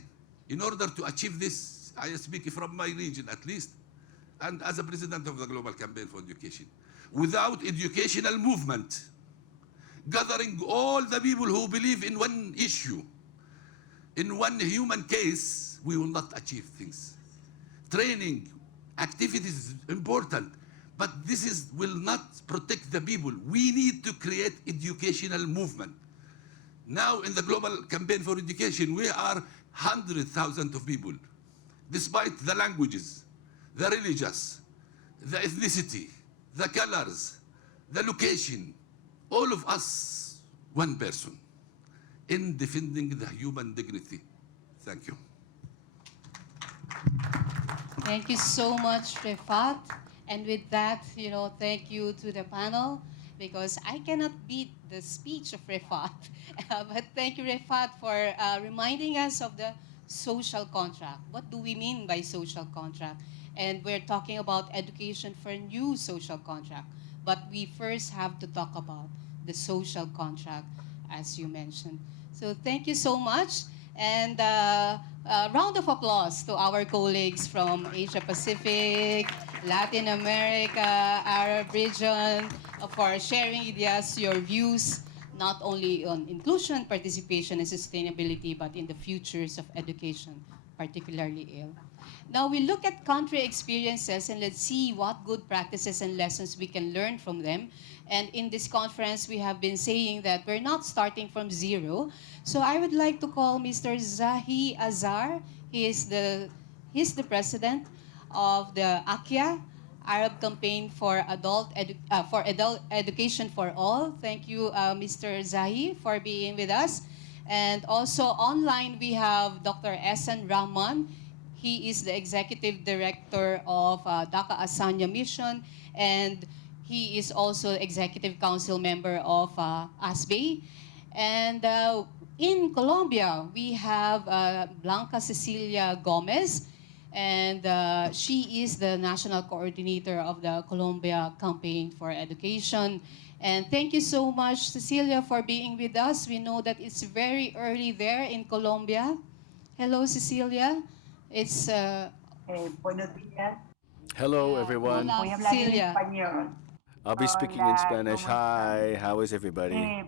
in order to achieve this, I speak from my region at least, and as a president of the Global Campaign for Education, without educational movement, gathering all the people who believe in one issue, in one human case, we will not achieve things. Training, activities is important, But will not protect the people. We need to create educational movement. Now in the global campaign for education, we are 100,000 of people. Despite the languages, the religious, the ethnicity, the colors, the location, all of us, one person, in defending the human dignity. Thank you. Thank you so much, Refat. And with that, thank you to the panel, because I cannot beat the speech of Refat. But thank you, Refat, for reminding us of the social contract. What do we mean by social contract? And we're talking about education for a new social contract. But we first have to talk about the social contract, as you mentioned. So thank you so much. And a round of applause to our colleagues from Asia Pacific, Latin America, Arab region, for sharing ideas, your views, not only on inclusion, participation, and sustainability, but in the futures of education, particularly ALE. Now we look at country experiences and let's see what good practices and lessons we can learn from them. And in this conference, we have been saying that we're not starting from zero. So I would like to call Mr. Zahi Azhar. He's the president of the ACIA, Arab Campaign for Adult Education for All. Thank you, Mr. Zahi, for being with us. And also online, we have Dr. Ehsan Rahman. He is the executive director of Dhaka Asanya Mission, and he is also executive council member of ASBE. And in Colombia, we have Blanca Cecilia Gomez, and she is the national coordinator of the Colombia Campaign for Education. And thank you so much, Cecilia, for being with us. We know that it's very early there in Colombia. Hello, Cecilia. It's Buenos días. Hello, everyone. Hola, Voy a hablar en Cecilia. español. I'll be speaking in Hola, Spanish. ¿cómo están? Hi, how is everybody?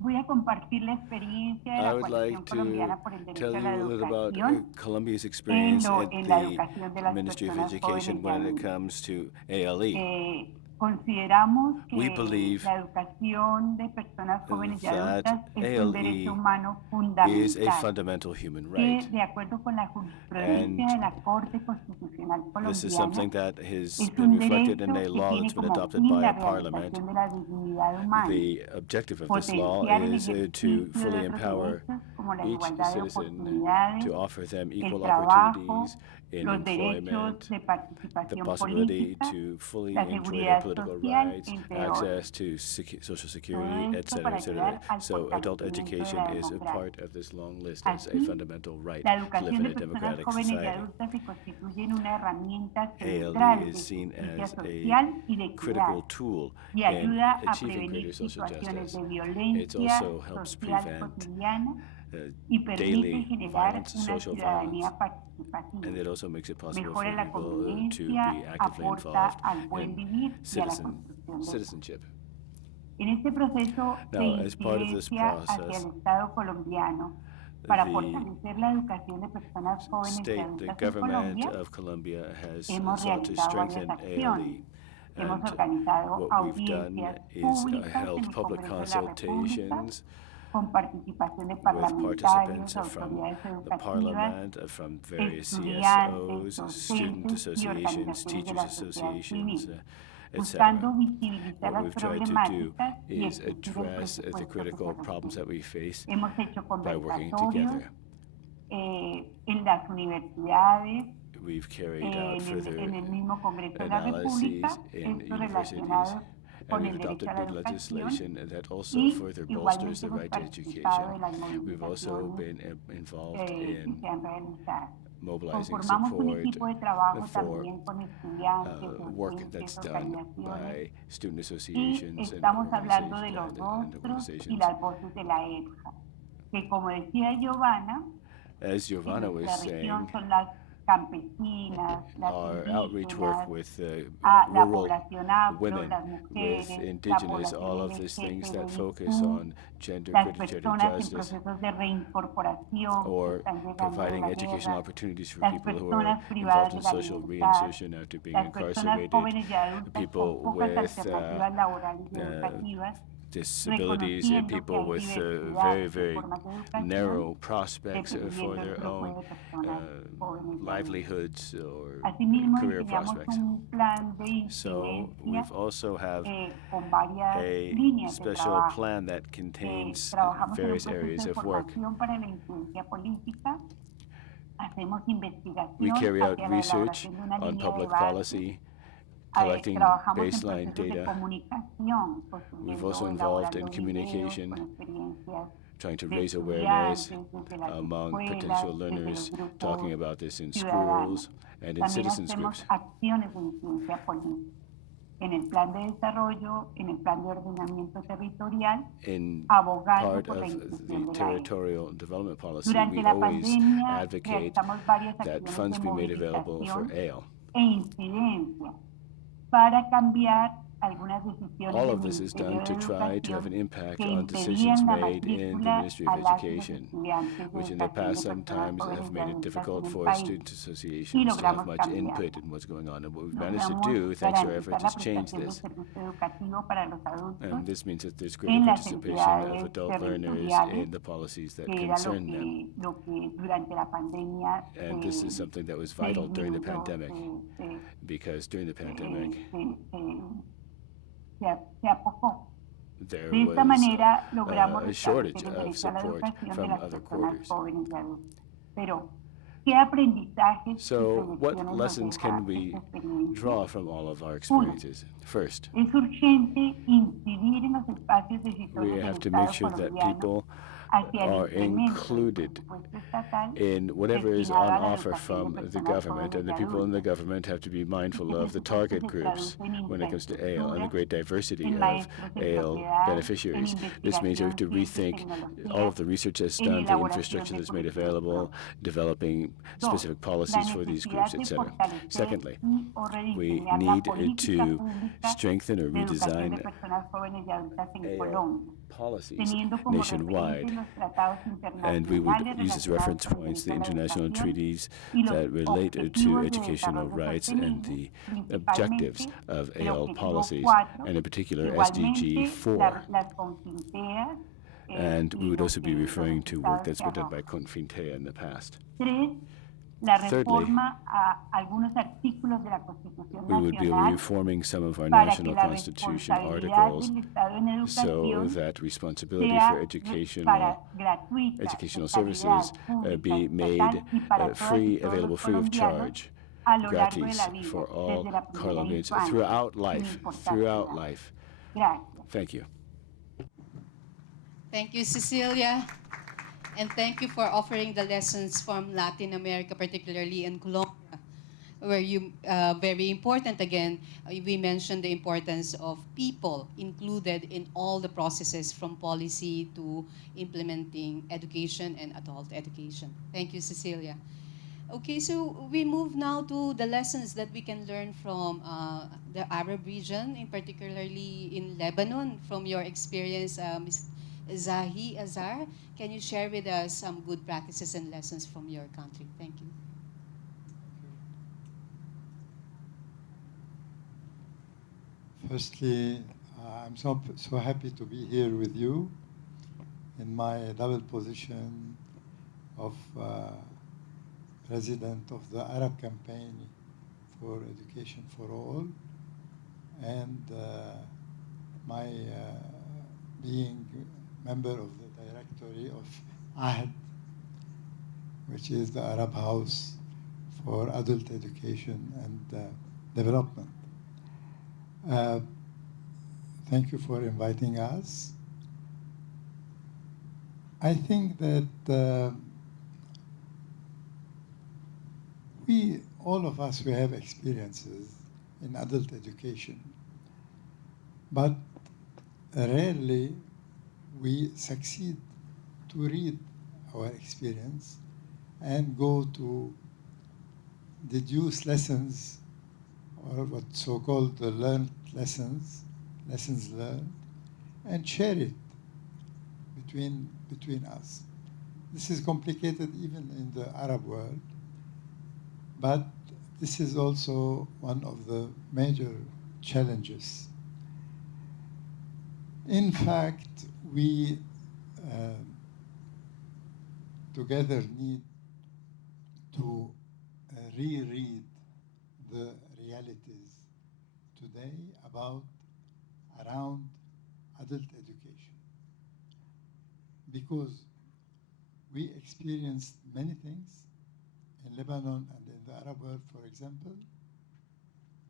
Voy a compartir la experiencia de I la would Coalición like to Colombiana por el tell Derecho a you la a little about Educación Colombia's en, experience at en la the educación de las Ministry of personas Education jóvenes y when it adultas. comes to ALE. Consideramos We que believe la educación de personas jóvenes y that adultas es un derecho ALE humano is a fundamental fundamental human que, right. de acuerdo con la jurisprudencia And de la Corte Constitucional this is Colombiana, something that has es been un reflected in derecho a que law tiene that's been como adopted fin by la a parliament. realización de la dignidad humana, The objective of this law potenciar el is to ejercicio fully de otros empower derechos como la each igualdad de citizen oportunidades, to offer them el equal trabajo, opportunities in los derechos employment, de the participación possibility política, to fully la enjoy their seguridad political social, rights, entre otros. access to social security, Todo et esto cetera, para et cetera. ayudar al So adult fortalecimiento de education la is a democracia. part of this long list as a Así, fundamental right la to live educación in de a personas democratic jóvenes y society. adultas se constituye en una herramienta ALE central de is seen justicia as a social y de equidad critical tool y in ayuda a achieving prevenir greater social situaciones justice. de It violencia also helps social prevent cotidiana y permite daily generar violence, una social ciudadanía violence, participativa. and it also makes it possible Mejora for la people to convivencia, be actively aporta involved al buen in vivir y a la construcción de paz. citizenship. En este proceso de Now, as part of this incidencia hacia process, el Estado colombiano para the fortalecer la educación de personas jóvenes y the adultas en government Colombia, of Colombia has hemos sought to realizado varias strengthen acciones. ALE. Hemos And organizado what we've done audiencias is públicas en held el public Congreso de la República consultations con participación de with parlamentarios, participants from autoridades the educativas, parliament, from various estudiantes, CSOs, student docentes y associations, organizaciones de teachers la sociedad associations, civil, etc. buscando visibilizar What las we've tried to do problemáticas y is exigir el address the presupuesto que critical se problems that requiere. we face Hemos hecho by working conversatorios together. En las universidades, We've carried out further en el mismo Congreso de la República, analyses in esto universities, relacionado and con we've el derecho adopted a la big educación, legislation that also y further bolsters igualmente the hemos right to participado de education. las We've also movilizaciones been involved que in se han realizado. mobilizing Conformamos un support equipo de trabajo for también con estudiantes, work docentes, that's done organizaciones, by student y associations and estamos hablando de organizations los and rostros y organizations. las voces de la época, que como decía Giovanna, As en Giovanna was nuestra región saying, son las campesinas, las our outreach work indígenas, with la rural población afro, women, las with mujeres, la indigenous, all población of these things that focus LGTBIQ, on gender, las gender personas en justice, procesos de reincorporación que or están llegando de providing la educational guerra, opportunities for las people who are personas privadas involved de in la social libertad, reinsertion after being las personas incarcerated, jóvenes y adultas people con pocas with alternativas laborales y educativas, disabilities, and reconociendo que people hay with diversidad very, de very formas de educación, narrow prospects for dependiendo del their grupo own de personas jóvenes y adultas. livelihoods or Asimismo, career diseñamos prospects. un plan de So incidencia we've also have con varias a líneas de special trabajo. plan that contains Trabajamos en un various proceso areas de of work. formación para la incidencia política. Hacemos We investigación carry out hacia la research elaboración de una on línea de public base. policy, collecting Trabajamos en baseline procesos de data. comunicación, We've also construyendo, involved in elaborando videos communication, con experiencias trying to de raise awareness estudiantes, desde las among escuelas, potential desde los learners, grupos talking about this in ciudadanos. schools and in También citizens hacemos groups. acciones de incidencia política. En el plan de desarrollo, en el plan de ordenamiento territorial, In abogando part por la of inclusión the de la E. territorial development policy, Durante we la always pandemia advocate realizamos varias that acciones funds de be made available for movilización ALE. e incidencia para cambiar algunas decisiones All del of this is Ministerio done de to try to have an Educación impact que on decisions impedían la made in the matrícula Ministry a of las y los Education, estudiantes de which in the educación de past personas sometimes jóvenes have y made it adultas difficult en el for país. student Y associations to have logramos much cambiar. input in what's going on. And what we've managed to Logramos do, thanks to our garantizar efforts, la is change prestación del this. servicio educativo para los adultos And this means that there's greater en las participation of entidades adult learners territoriales, in the policies that que era concern them. lo que durante la pandemia And this is something that was vital during the pandemic, because during the pandemic, se apocó. there De esta was manera logramos a shortage restablecer el of derecho a la support educación de from las other personas quarters. jóvenes y adultas. Pero, ¿qué aprendizajes y So what proyecciones nos lessons deja can we esta experiencia? draw from all of our experiences? First, Es urgente incidir en los espacios exitosos we del have to make Estado sure that colombiano people hacia el are incremento del included presupuesto estatal in whatever is destinado on a la offer educación from de the personas government, jóvenes and y the people in the adultas. government have to be mindful of the Este target presupuesto se groups traduce en when it comes to ALE and the infraestructura, great diversity en of maestros en ALE propiedad, en beneficiaries. This means we have to investigación, ciencia y rethink all of the tecnología, research that's en done, the elaboración infrastructure de that's made currículos available, propios. developing Dos, specific la policies for these groups, necesidad de etc. fortalecer Secondly, y o we rediseñar la need política to pública strengthen or de educación de redesign personas jóvenes y adultas en ALE Colombia, policies teniendo como nationwide. referentes los tratados And we would internacionales use as relacionados reference con el points the derecho a la international educación treaties y los that relate to objetivos de educational desarrollo rights and sostenible, the objectives principalmente of el ALE objetivo policies, 4, and in particular igualmente SDG 4. las CONFINTEAs And we y would lo also be que referring los to work estados that's se been done by arrojan. CONFINTEA in the past. Tres, la Thirdly, reforma a algunos artículos de la Constitución we would be Nacional reforming some of our para que national la constitution responsabilidad articles del Estado en so educación that responsibility sea for gratuita, educational de services calidad pública, be made estatal y para todas y free, todos available los free of colombianos charge, a lo largo de gratis la vida, for all desde la primera Colombians infancia, throughout sin life, importar throughout su edad. life. Gracias. Thank you. Thank you, Cecilia. And thank you for offering the lessons from Latin America, particularly in Colombia, where you, very important again, we mentioned the importance of people included in all the processes from policy to implementing education and adult education. Thank you, Cecilia. Okay, so we move now to the lessons that we can learn from the Arab region, in particularly in Lebanon, from your experience, Ms. Zahi Azar. Can you share with us some good practices and lessons from your country? Thank you. Firstly, I'm so happy to be here with you in my double position of President of the Arab Campaign for Education for All and my being member of the directory of AHD, which is the Arab House for Adult Education and Development. Thank you for inviting us. I think that all of us, we have experiences in adult education, but rarely we succeed to read our experience and go to deduce lessons, or what so-called the learned lessons, lessons learned, and share it between us. This is complicated even in the Arab world, but this is also one of the major challenges. In fact, we together need to reread the realities today around adult education, because we experienced many things in Lebanon and in the Arab world. For example,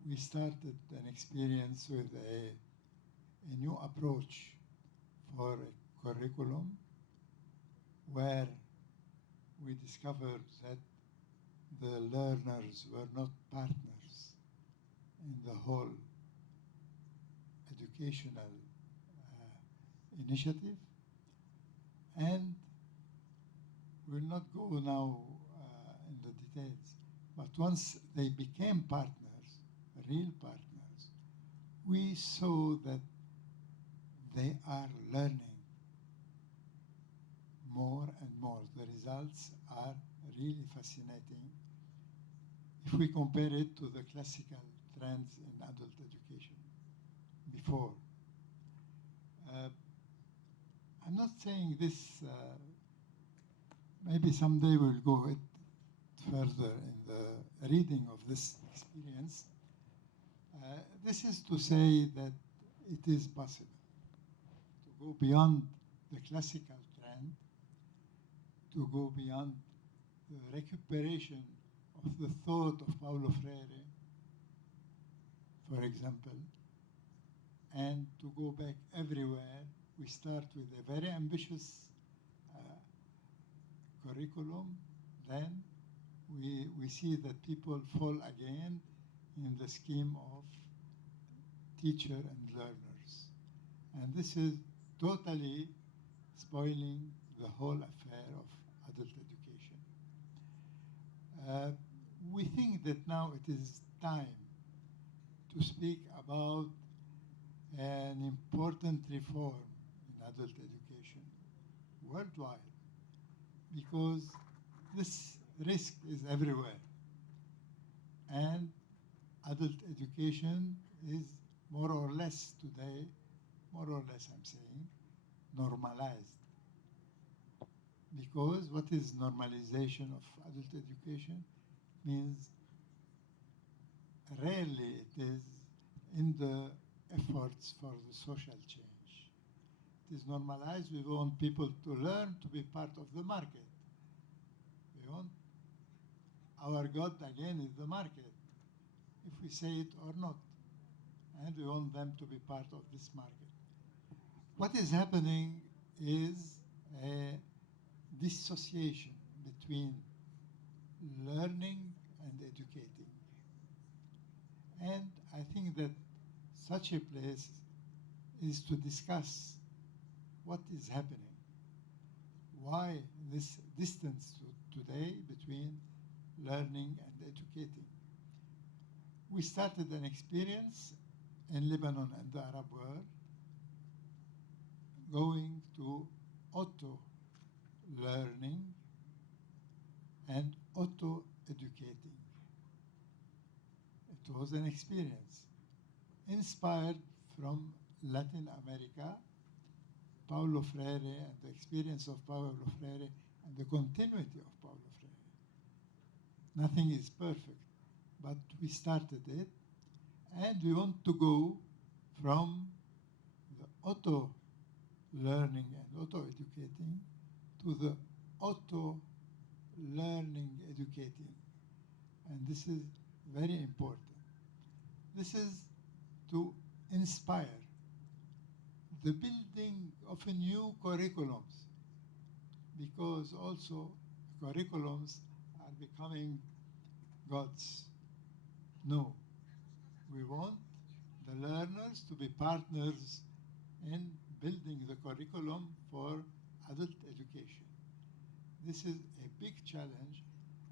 we started an experience with a new approach for a curriculum where we discovered that the learners were not partners in the whole educational initiative. And we'll not go now in the details, but once they became partners, real partners, we saw that they are learning more and more. The results are really fascinating if we compare it to the classical trends in adult education before. I'm not saying this, maybe someday we'll go it further in the reading of this experience. This is to say that it is possible to go beyond the classical trend, to go beyond the recuperation of the thought of Paulo Freire, for example, and to go back everywhere. We start with a very ambitious curriculum, then we see that people fall again in the scheme of teacher and learners. And this is totally spoiling the whole affair of adult education. We think that now it is time to speak about an important reform in adult education worldwide, because this risk is everywhere. And adult education is more or less today, more or less I'm saying, normalized. Because what is normalization of adult education means rarely it is in the efforts for the social change. It is normalized. We want people to learn to be part of the market. We want our God again is the market, if we say it or not. And we want them to be part of this market. What is happening is a dissociation between learning and educating. And I think that such a place is to discuss what is happening. Why this distance today between learning and educating? We started an experience in Lebanon and the Arab world going to auto-learning and auto-educating. It was an experience inspired from Latin America, Paulo Freire and the experience of Paulo Freire and the continuity of Paulo Freire. Nothing is perfect, but we started it, and we want to go from the auto-learning and auto-educating to the auto-learning educating. And this is very important. This is to inspire the building of a new curriculums, because also curriculums are becoming gods. No, we want the learners to be partners in building the curriculum for adult education. This is a big challenge,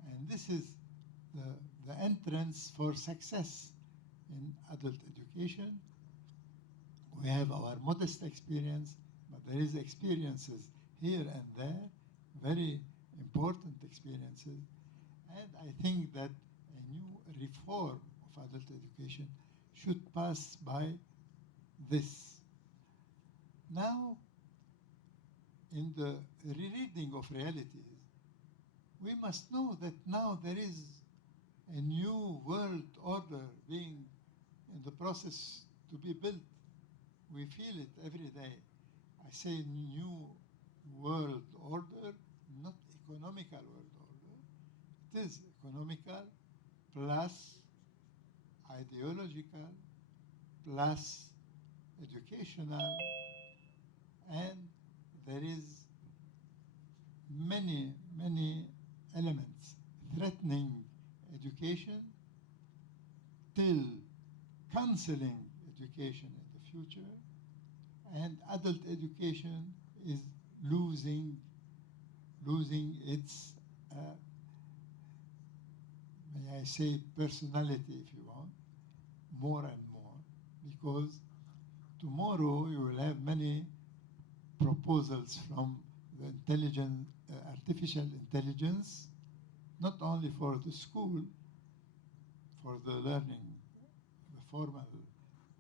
and this is the entrance for success in adult education. We have our modest experience, but there is experiences here and there, very important experiences. And I think that a new reform of adult education should pass by this. Now, in the rereading of realities, we must know that now there is a new world order being in the process to be built. We feel it every day. I say new world order, not economical world order. It is economical plus ideological plus educational, and there is many elements threatening education till canceling education in the future, and adult education is losing its may I say personality, if you want, more and more, because tomorrow you will have many proposals from the artificial intelligence, not only for the school, for the learning, the formal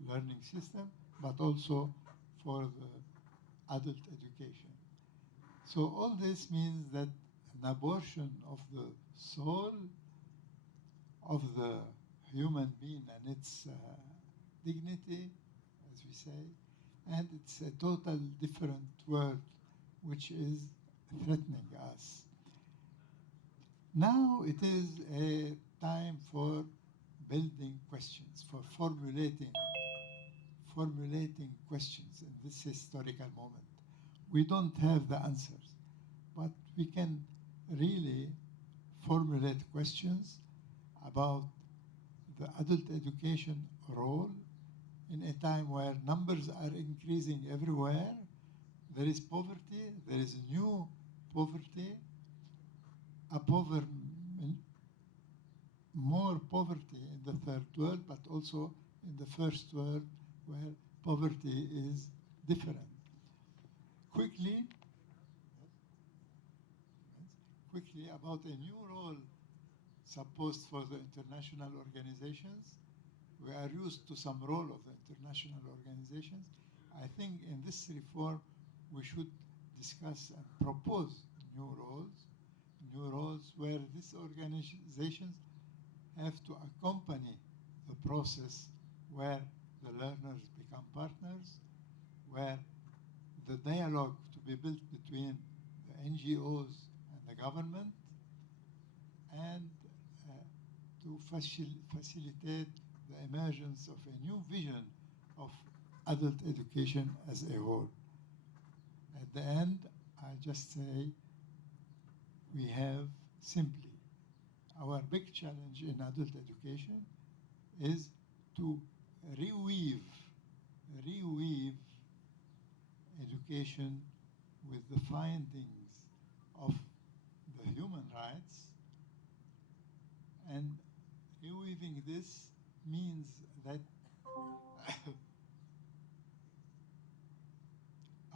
learning system, but also for the adult education. So all this means that an abortion of the soul of the human being and its dignity, as we say, and it's a total different world which is threatening us. Now it is a time for building questions, for formulating questions in this historical moment. We don't have the answers, but we can really formulate questions about the adult education role in a time where numbers are increasing everywhere. There is poverty, there is new poverty, more poverty in the third world, but also in the first world where poverty is different. Quickly about a new role supposed for the international organizations. We are used to some role of the international organizations. I think in this reform we should discuss and propose new roles where these organizations have to accompany the process where the learners become partners, where the dialogue to be built between the NGOs and the government, and to facilitate the emergence of a new vision of adult education as a whole. At the end, I just say we have simply our big challenge in adult education is to reweave education with the findings of the human rights, and reweaving this means that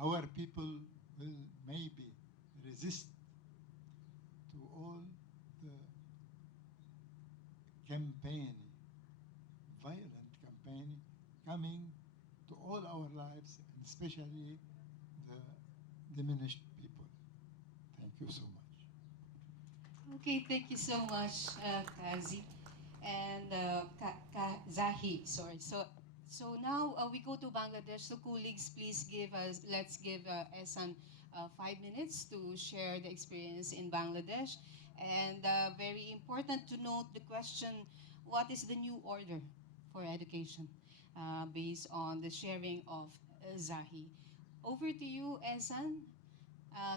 our people will maybe resist to all the violent campaign coming to all our lives, and especially the diminished people. Thank you so much. Okay, thank you so much, Kazi and Zahi. Sorry. So now we go to Bangladesh. So colleagues, please let's give Ehsan 5 minutes to share the experience in Bangladesh. And very important to note the question, what is the new order for education based on the sharing of Zahi. Over to you, Ehsan,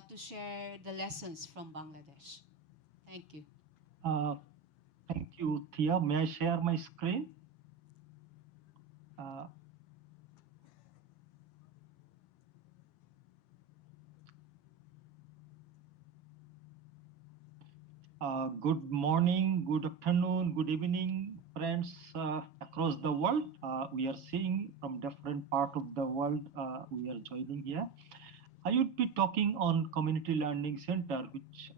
to share the lessons from Bangladesh. Thank you. Thank you, Thea. May I share my screen? Good morning, good afternoon, good evening, friends across the world. We are seeing from different part of the world. We are joining here. I would be talking on Community Learning Center, which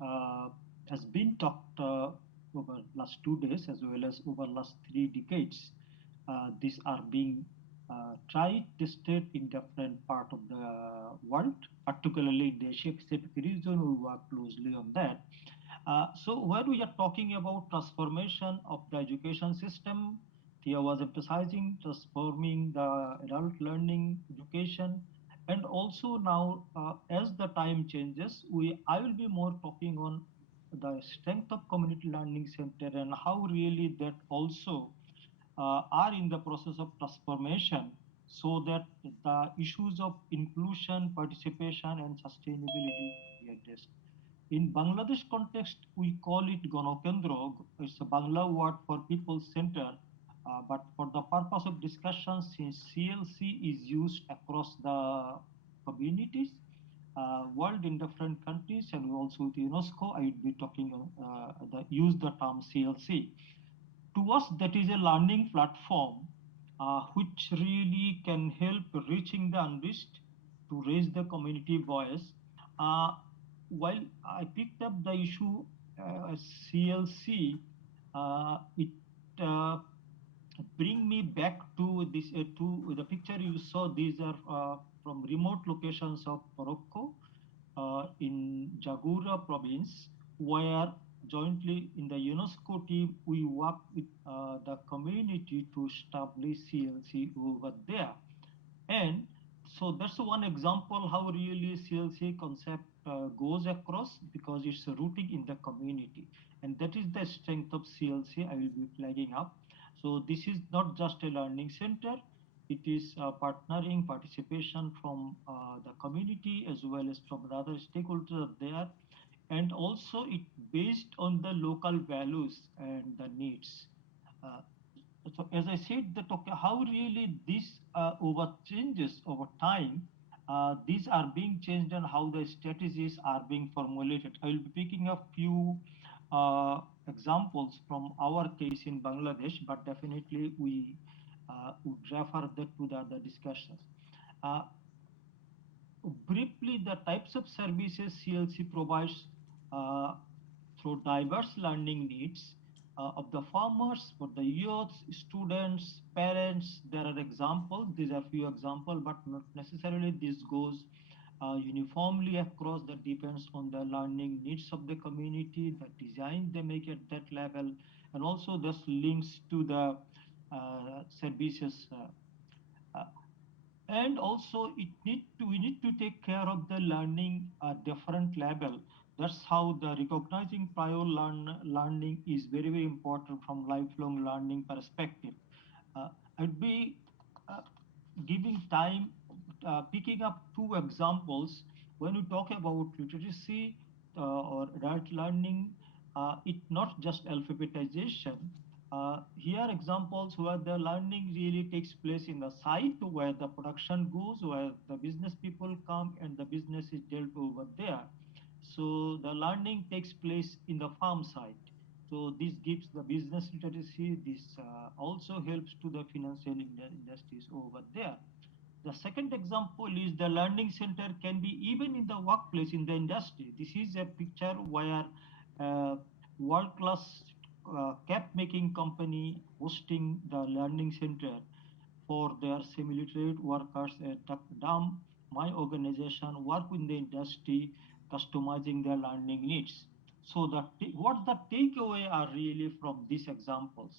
has been talked over last 2 days as well as over last 3 decades. These are being tried, tested in different part of the world, particularly in the Asia Pacific region. We work closely on that. So when we are talking about transformation of the education system, Thea was emphasizing transforming the adult learning education, and also now as the time changes, I will be more talking on the strength of community learning center and how really that also are in the process of transformation so that the issues of inclusion, participation, and sustainability be addressed. In Bangladesh context, we call it Ganokendra. It's a Bangla word for people center. But for the purpose of discussion, since CLC is used across the communities, world in different countries, and also with UNESCO, I will be talking use the term CLC. To us, that is a learning platform which really can help reaching the unreached to raise the community voice. While I picked up the issue CLC, it bring me back to this to the picture you saw. These are from remote locations of Morocco in Jagura province, where jointly in the UNESCO team we work with the community to establish CLC over there. And so that's one example how really CLC concept goes across, because it's rooting in the community. And that is the strength of CLC I will be flagging up. So this is not just a learning center, it is partnering participation from the community as well as from the other stakeholders there. And also it based on the local values and the needs. So as I said, that how really this over changes over time, these are being changed and how the strategies are being formulated. I will be picking a few examples from our case in Bangladesh, but definitely we would refer that to the other discussions. Briefly, the types of services CLC provides through diverse learning needs of the farmers, for the youth, students, parents. There are examples. These are few examples, but not necessarily this goes uniformly across. That depends on the learning needs of the community, the design they make at that level, and also this links to the services. And also we need to take care of the learning at different level. That's how the recognizing prior learning is very, very important from lifelong learning perspective. I'd be giving time, picking up two examples. When we talk about literacy or adult learning, it's not just alphabetization. Here examples where the learning really takes place in the site, where the production goes, where the business people come and the business is dealt over there. So the learning takes place in the farm site. So this gives the business literacy. This also helps to the financial industries over there. The second example is the learning center can be even in the workplace, in the industry. This is a picture where world-class cap making company hosting the learning center for their semi-literate workers at Dam. My organization work in the industry, customizing their learning needs. So what the takeaway are really from these examples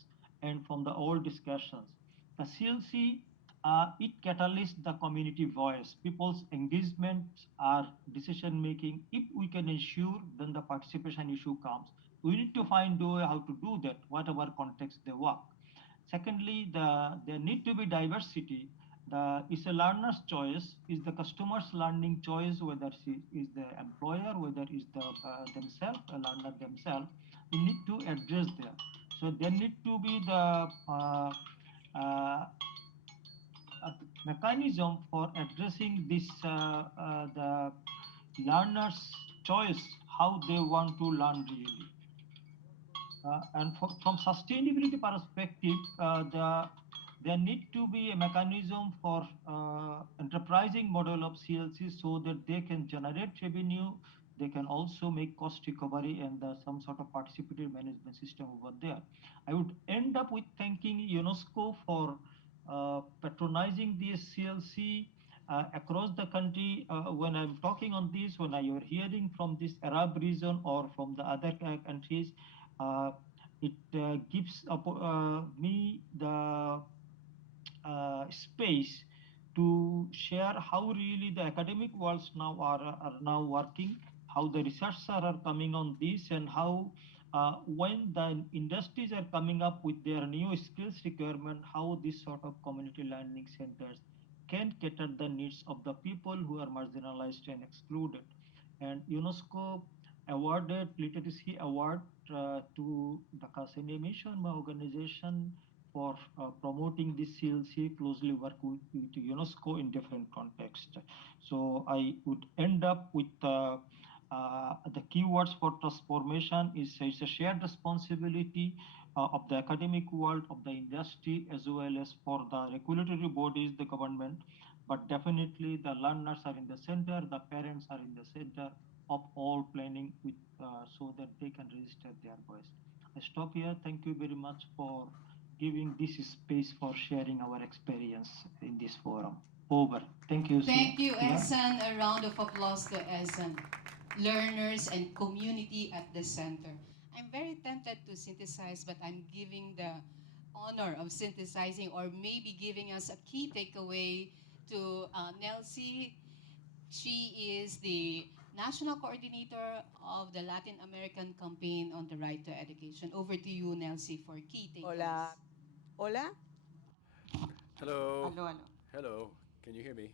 and from the old discussions. The CLC, it catalyzes the community voice. People's engagements are decision making. If we can ensure, then the participation issue comes. We need to find a way how to do that, whatever context they work. Secondly, there need to be diversity. It's a learner's choice, is the customer's learning choice, whether she is the employer, whether it's the themselves, the learner themselves. We need to address that. So there need to be the mechanism for addressing this the learner's choice, how they want to learn really. From sustainability perspective, there need to be a mechanism for enterprising model of CLC so that they can generate revenue, they can also make cost recovery and some sort of participatory management system over there. I would end up with thanking UNESCO for patronizing this CLC across the country. When I'm talking on this, when you're hearing from this Arab region or from the other countries, it gives me the space to share how really the academic worlds now are now working, how the researchers are coming on this, and how when the industries are coming up with their new skills requirement, how this sort of community learning centers can cater the needs of the people who are marginalized and excluded. And UNESCO awarded literacy award to the Kasene Mission, my organization, for promoting this CLC, closely work with UNESCO in different contexts. So I would end up with the keywords for transformation is it's a shared responsibility of the academic world, of the industry, as well as for the regulatory bodies, the government. But definitely the learners are in the center, the parents are in the center of all planning with, so that they can register their voice. I stop here. Thank you very much for giving this space for sharing our experience in this forum. Over. Thank you. Thank you, Yeah. Ehsan. A round of applause to Ehsan. Learners and community at the center. I'm very tempted to synthesize, but I'm giving the honor of synthesizing or maybe giving us a key takeaway to Nelsie. She is the National Coordinator of the Latin American Campaign on the Right to Education. Over to you, Nelsie, for key takeaways. Hola. Hola. Hello. Aló, aló. Hello. Can you hear me?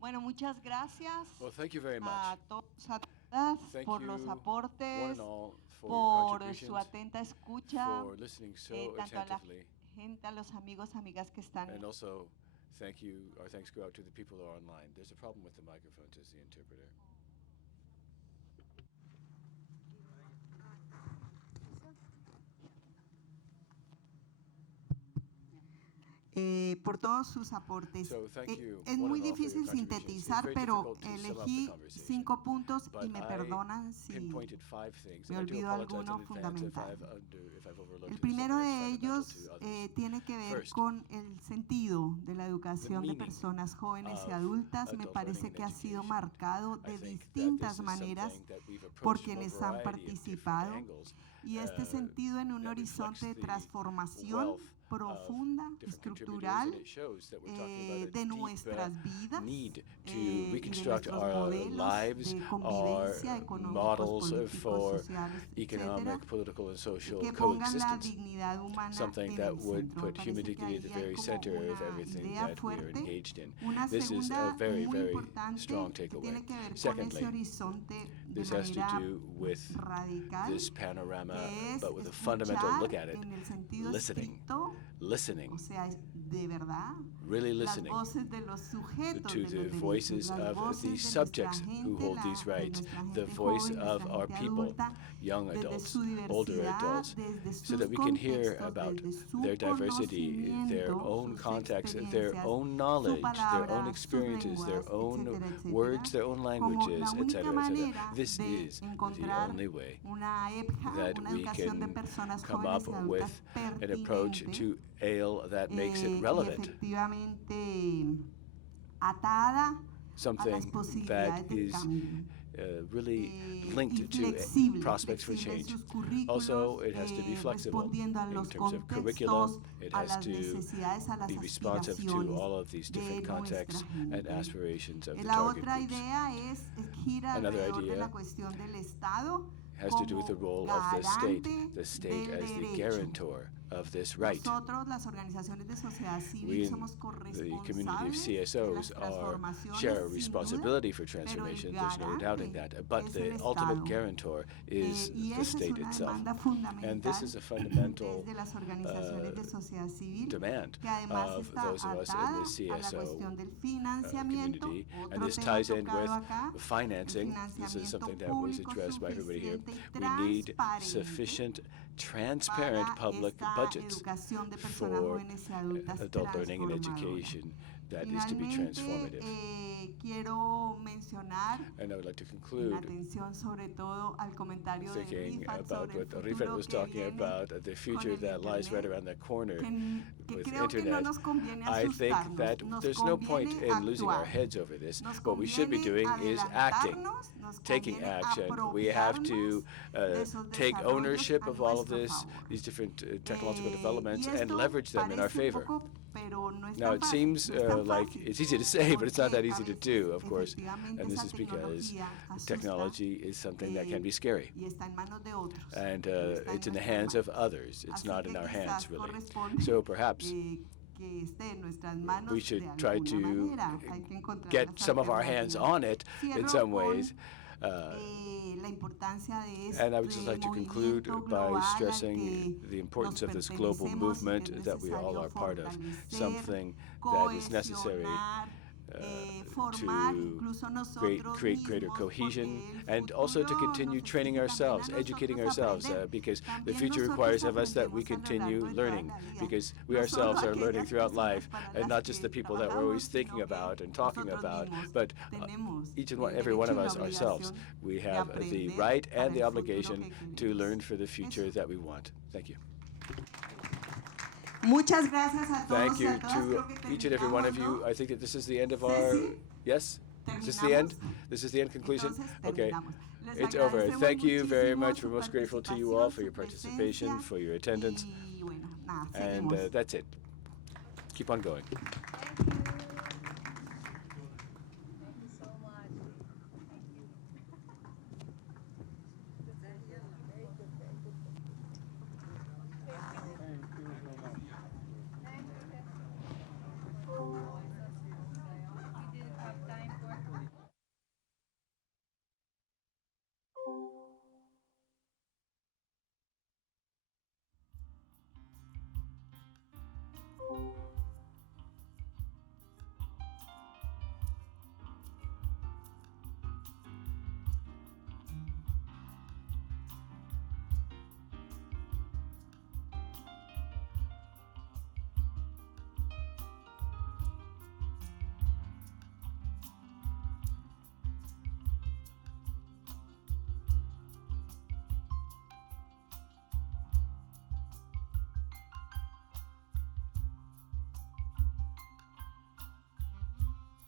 Bueno, muchas gracias Well, thank you very a much. todos, a todas, Thank por you, los one aportes, and all, for your por contributions, su atenta escucha, for listening so tanto a la attentively, gente, a los amigos, amigas que están. and also thank you. Our thanks go out to the people who are online. There's a problem with the microphone, says the interpreter. Por todos sus aportes. So thank you, Es one muy and all, for your difícil contributions. sintetizar, It's very pero difficult to sum up the elegí conversation, 5 puntos but y me I perdonan si pinpointed 5 things, me and I do olvido apologize alguno in advance if fundamental. I've overlooked El primero something de that's fundamental ellos to others. tiene que ver First, con el sentido de la educación de meaning personas jóvenes y of adultas. Me adult parece learning que and ha sido education. marcado I de think that distintas this is maneras something that we've approached por from a quienes han variety of different participado, angles, y este sentido en un that horizonte de reflects the transformación wealth profunda, of different estructural, contributors, and it shows that we're talking about a de deep nuestras vidas need to y de reconstruct nuestros our modelos lives, de our convivencia, económicos, models políticos, for sociales, etcétera, economic, political, and y social que pongan la coexistence. dignidad humana Something en that el would centro. Me put human parece que dignity at the ahí hay very como center of una everything idea that we are fuerte. engaged in. Una This is a segunda very, muy very importante strong que takeaway. tiene que ver con Secondly, ese horizonte de this has to manera do with radical, this panorama, que es but with a fundamental look at it, en el sentido listening, estricto, listening, o sea, de verdad, really las listening voces de los sujetos to de the los derechos, voices las of voces the de nuestra subjects who gente, hold these de rights, nuestra the gente voice joven, of nuestra our gente people, adulta, young desde adults, su older diversidad, adults, desde so sus that we can hear contextos, about desde su their diversity, their conocimiento, own sus context, their experiencias, own su knowledge, their palabra, own sus experiences, their lenguas, own etcétera, etcétera, words, their own como languages, la única etc., etc. manera This de is the encontrar only way una EPJA, that una we educación de can personas come jóvenes up y with adultas an approach pertinente, to ALE that makes it y relevant, efectivamente atada a las something that posibilidades del is cambio. really Y linked to flexible, prospects for flexible en change. sus currículos, Also, it has to be flexible respondiendo a in los terms of contextos, curriculum. It a has las to necesidades, a las be responsive to aspiraciones all of these de different contexts nuestra and gente. aspirations of the La target otra groups. idea gira Another alrededor de idea la cuestión del Estado has to do with the como role of garante the state del as the derecho. guarantor of this right. Nosotros, las organizaciones de sociedad We civil, in somos the community of corresponsables de las CSOs share a transformaciones, sin responsibility for duda, pero el transformation. There's no doubting garante that. But es the el ultimate Estado. guarantor is Y the esa es state una itself. demanda And this fundamental is a fundamental desde las organizaciones de sociedad civil, demand que además of está those of us in atada the a la CSO cuestión del financiamiento, community. And otro this tema ties in tocado with acá, el financing. This is financiamiento something that was público addressed by everybody here. suficiente y We need transparente, sufficient transparent para public esta budgets educación de personas for jóvenes y adultas adult learning and transformadoras. education that is to be Finalmente, transformative. quiero mencionar And I would like to en conclude atención sobre todo al comentario de thinking Rifat about sobre el what Rifat futuro was que talking viene about, the future con el that lies right Internet, around that corner que with creo que no Internet. nos conviene I think asustarnos, that nos there's no point conviene in losing our actuar. heads over this. Nos What we should be conviene doing is acting, adelantarnos, nos taking conviene action. We have to apropiarnos de esos take desarrollos ownership a of all of nuestro this, favor. these different technological Y developments, and esto leverage them in our parece un favor. poco, pero no es Now, tan it fácil, seems no es tan like fácil, it's easy to say, but it's not that porque easy a to veces, do, of course. efectivamente, And this esa is because tecnología asusta, technology is something that can be eh, scary. y está en manos de otros, And no está en it's in the nuestras hands of manos. others. It's Así not que in our quizás hands, really. corresponde, So perhaps que esté en nuestras manos we de should try alguna to manera. Hay que encontrar get las some of our hands alternativas. on it in Cierro some con, ways. la importancia de And I would este just like to conclude movimiento by global al stressing que the importance nos of this global pertenecemos y movement que es that we all necesario are part of, fortalecer, something that is necessary cohesionar, formar to incluso nosotros create greater mismos, cohesion, porque el and also to futuro continue nos training exige también a ourselves, nosotros educating ourselves, aprender. because the También future nosotros requires of us that we aprendemos a lo continue largo de toda learning, la vida. because we No solo ourselves are learning aquellas throughout personas life, para and las not just the que people that we're always trabajamos, thinking sino que about and talking nosotros about, mismos but tenemos each and el every one of derecho y us la ourselves, obligación we de have the aprender right para and the el futuro obligation que to learn queremos. for the future Eso. that we want. Thank you. Muchas gracias a todos Thank y you a todas. to Creo que each and every one of terminamos, you. ¿no? I think that this is the end of Ceci, our, yes? Is this the end? terminamos. This is the end conclusion? Entonces, Okay. terminamos. Les It's over. agradecemos Thank you very muchísimo much. su We're most grateful to you all for your participación, participation, su for your attendance. presencia, y bueno, nada, And seguimos. that's it. Keep on going.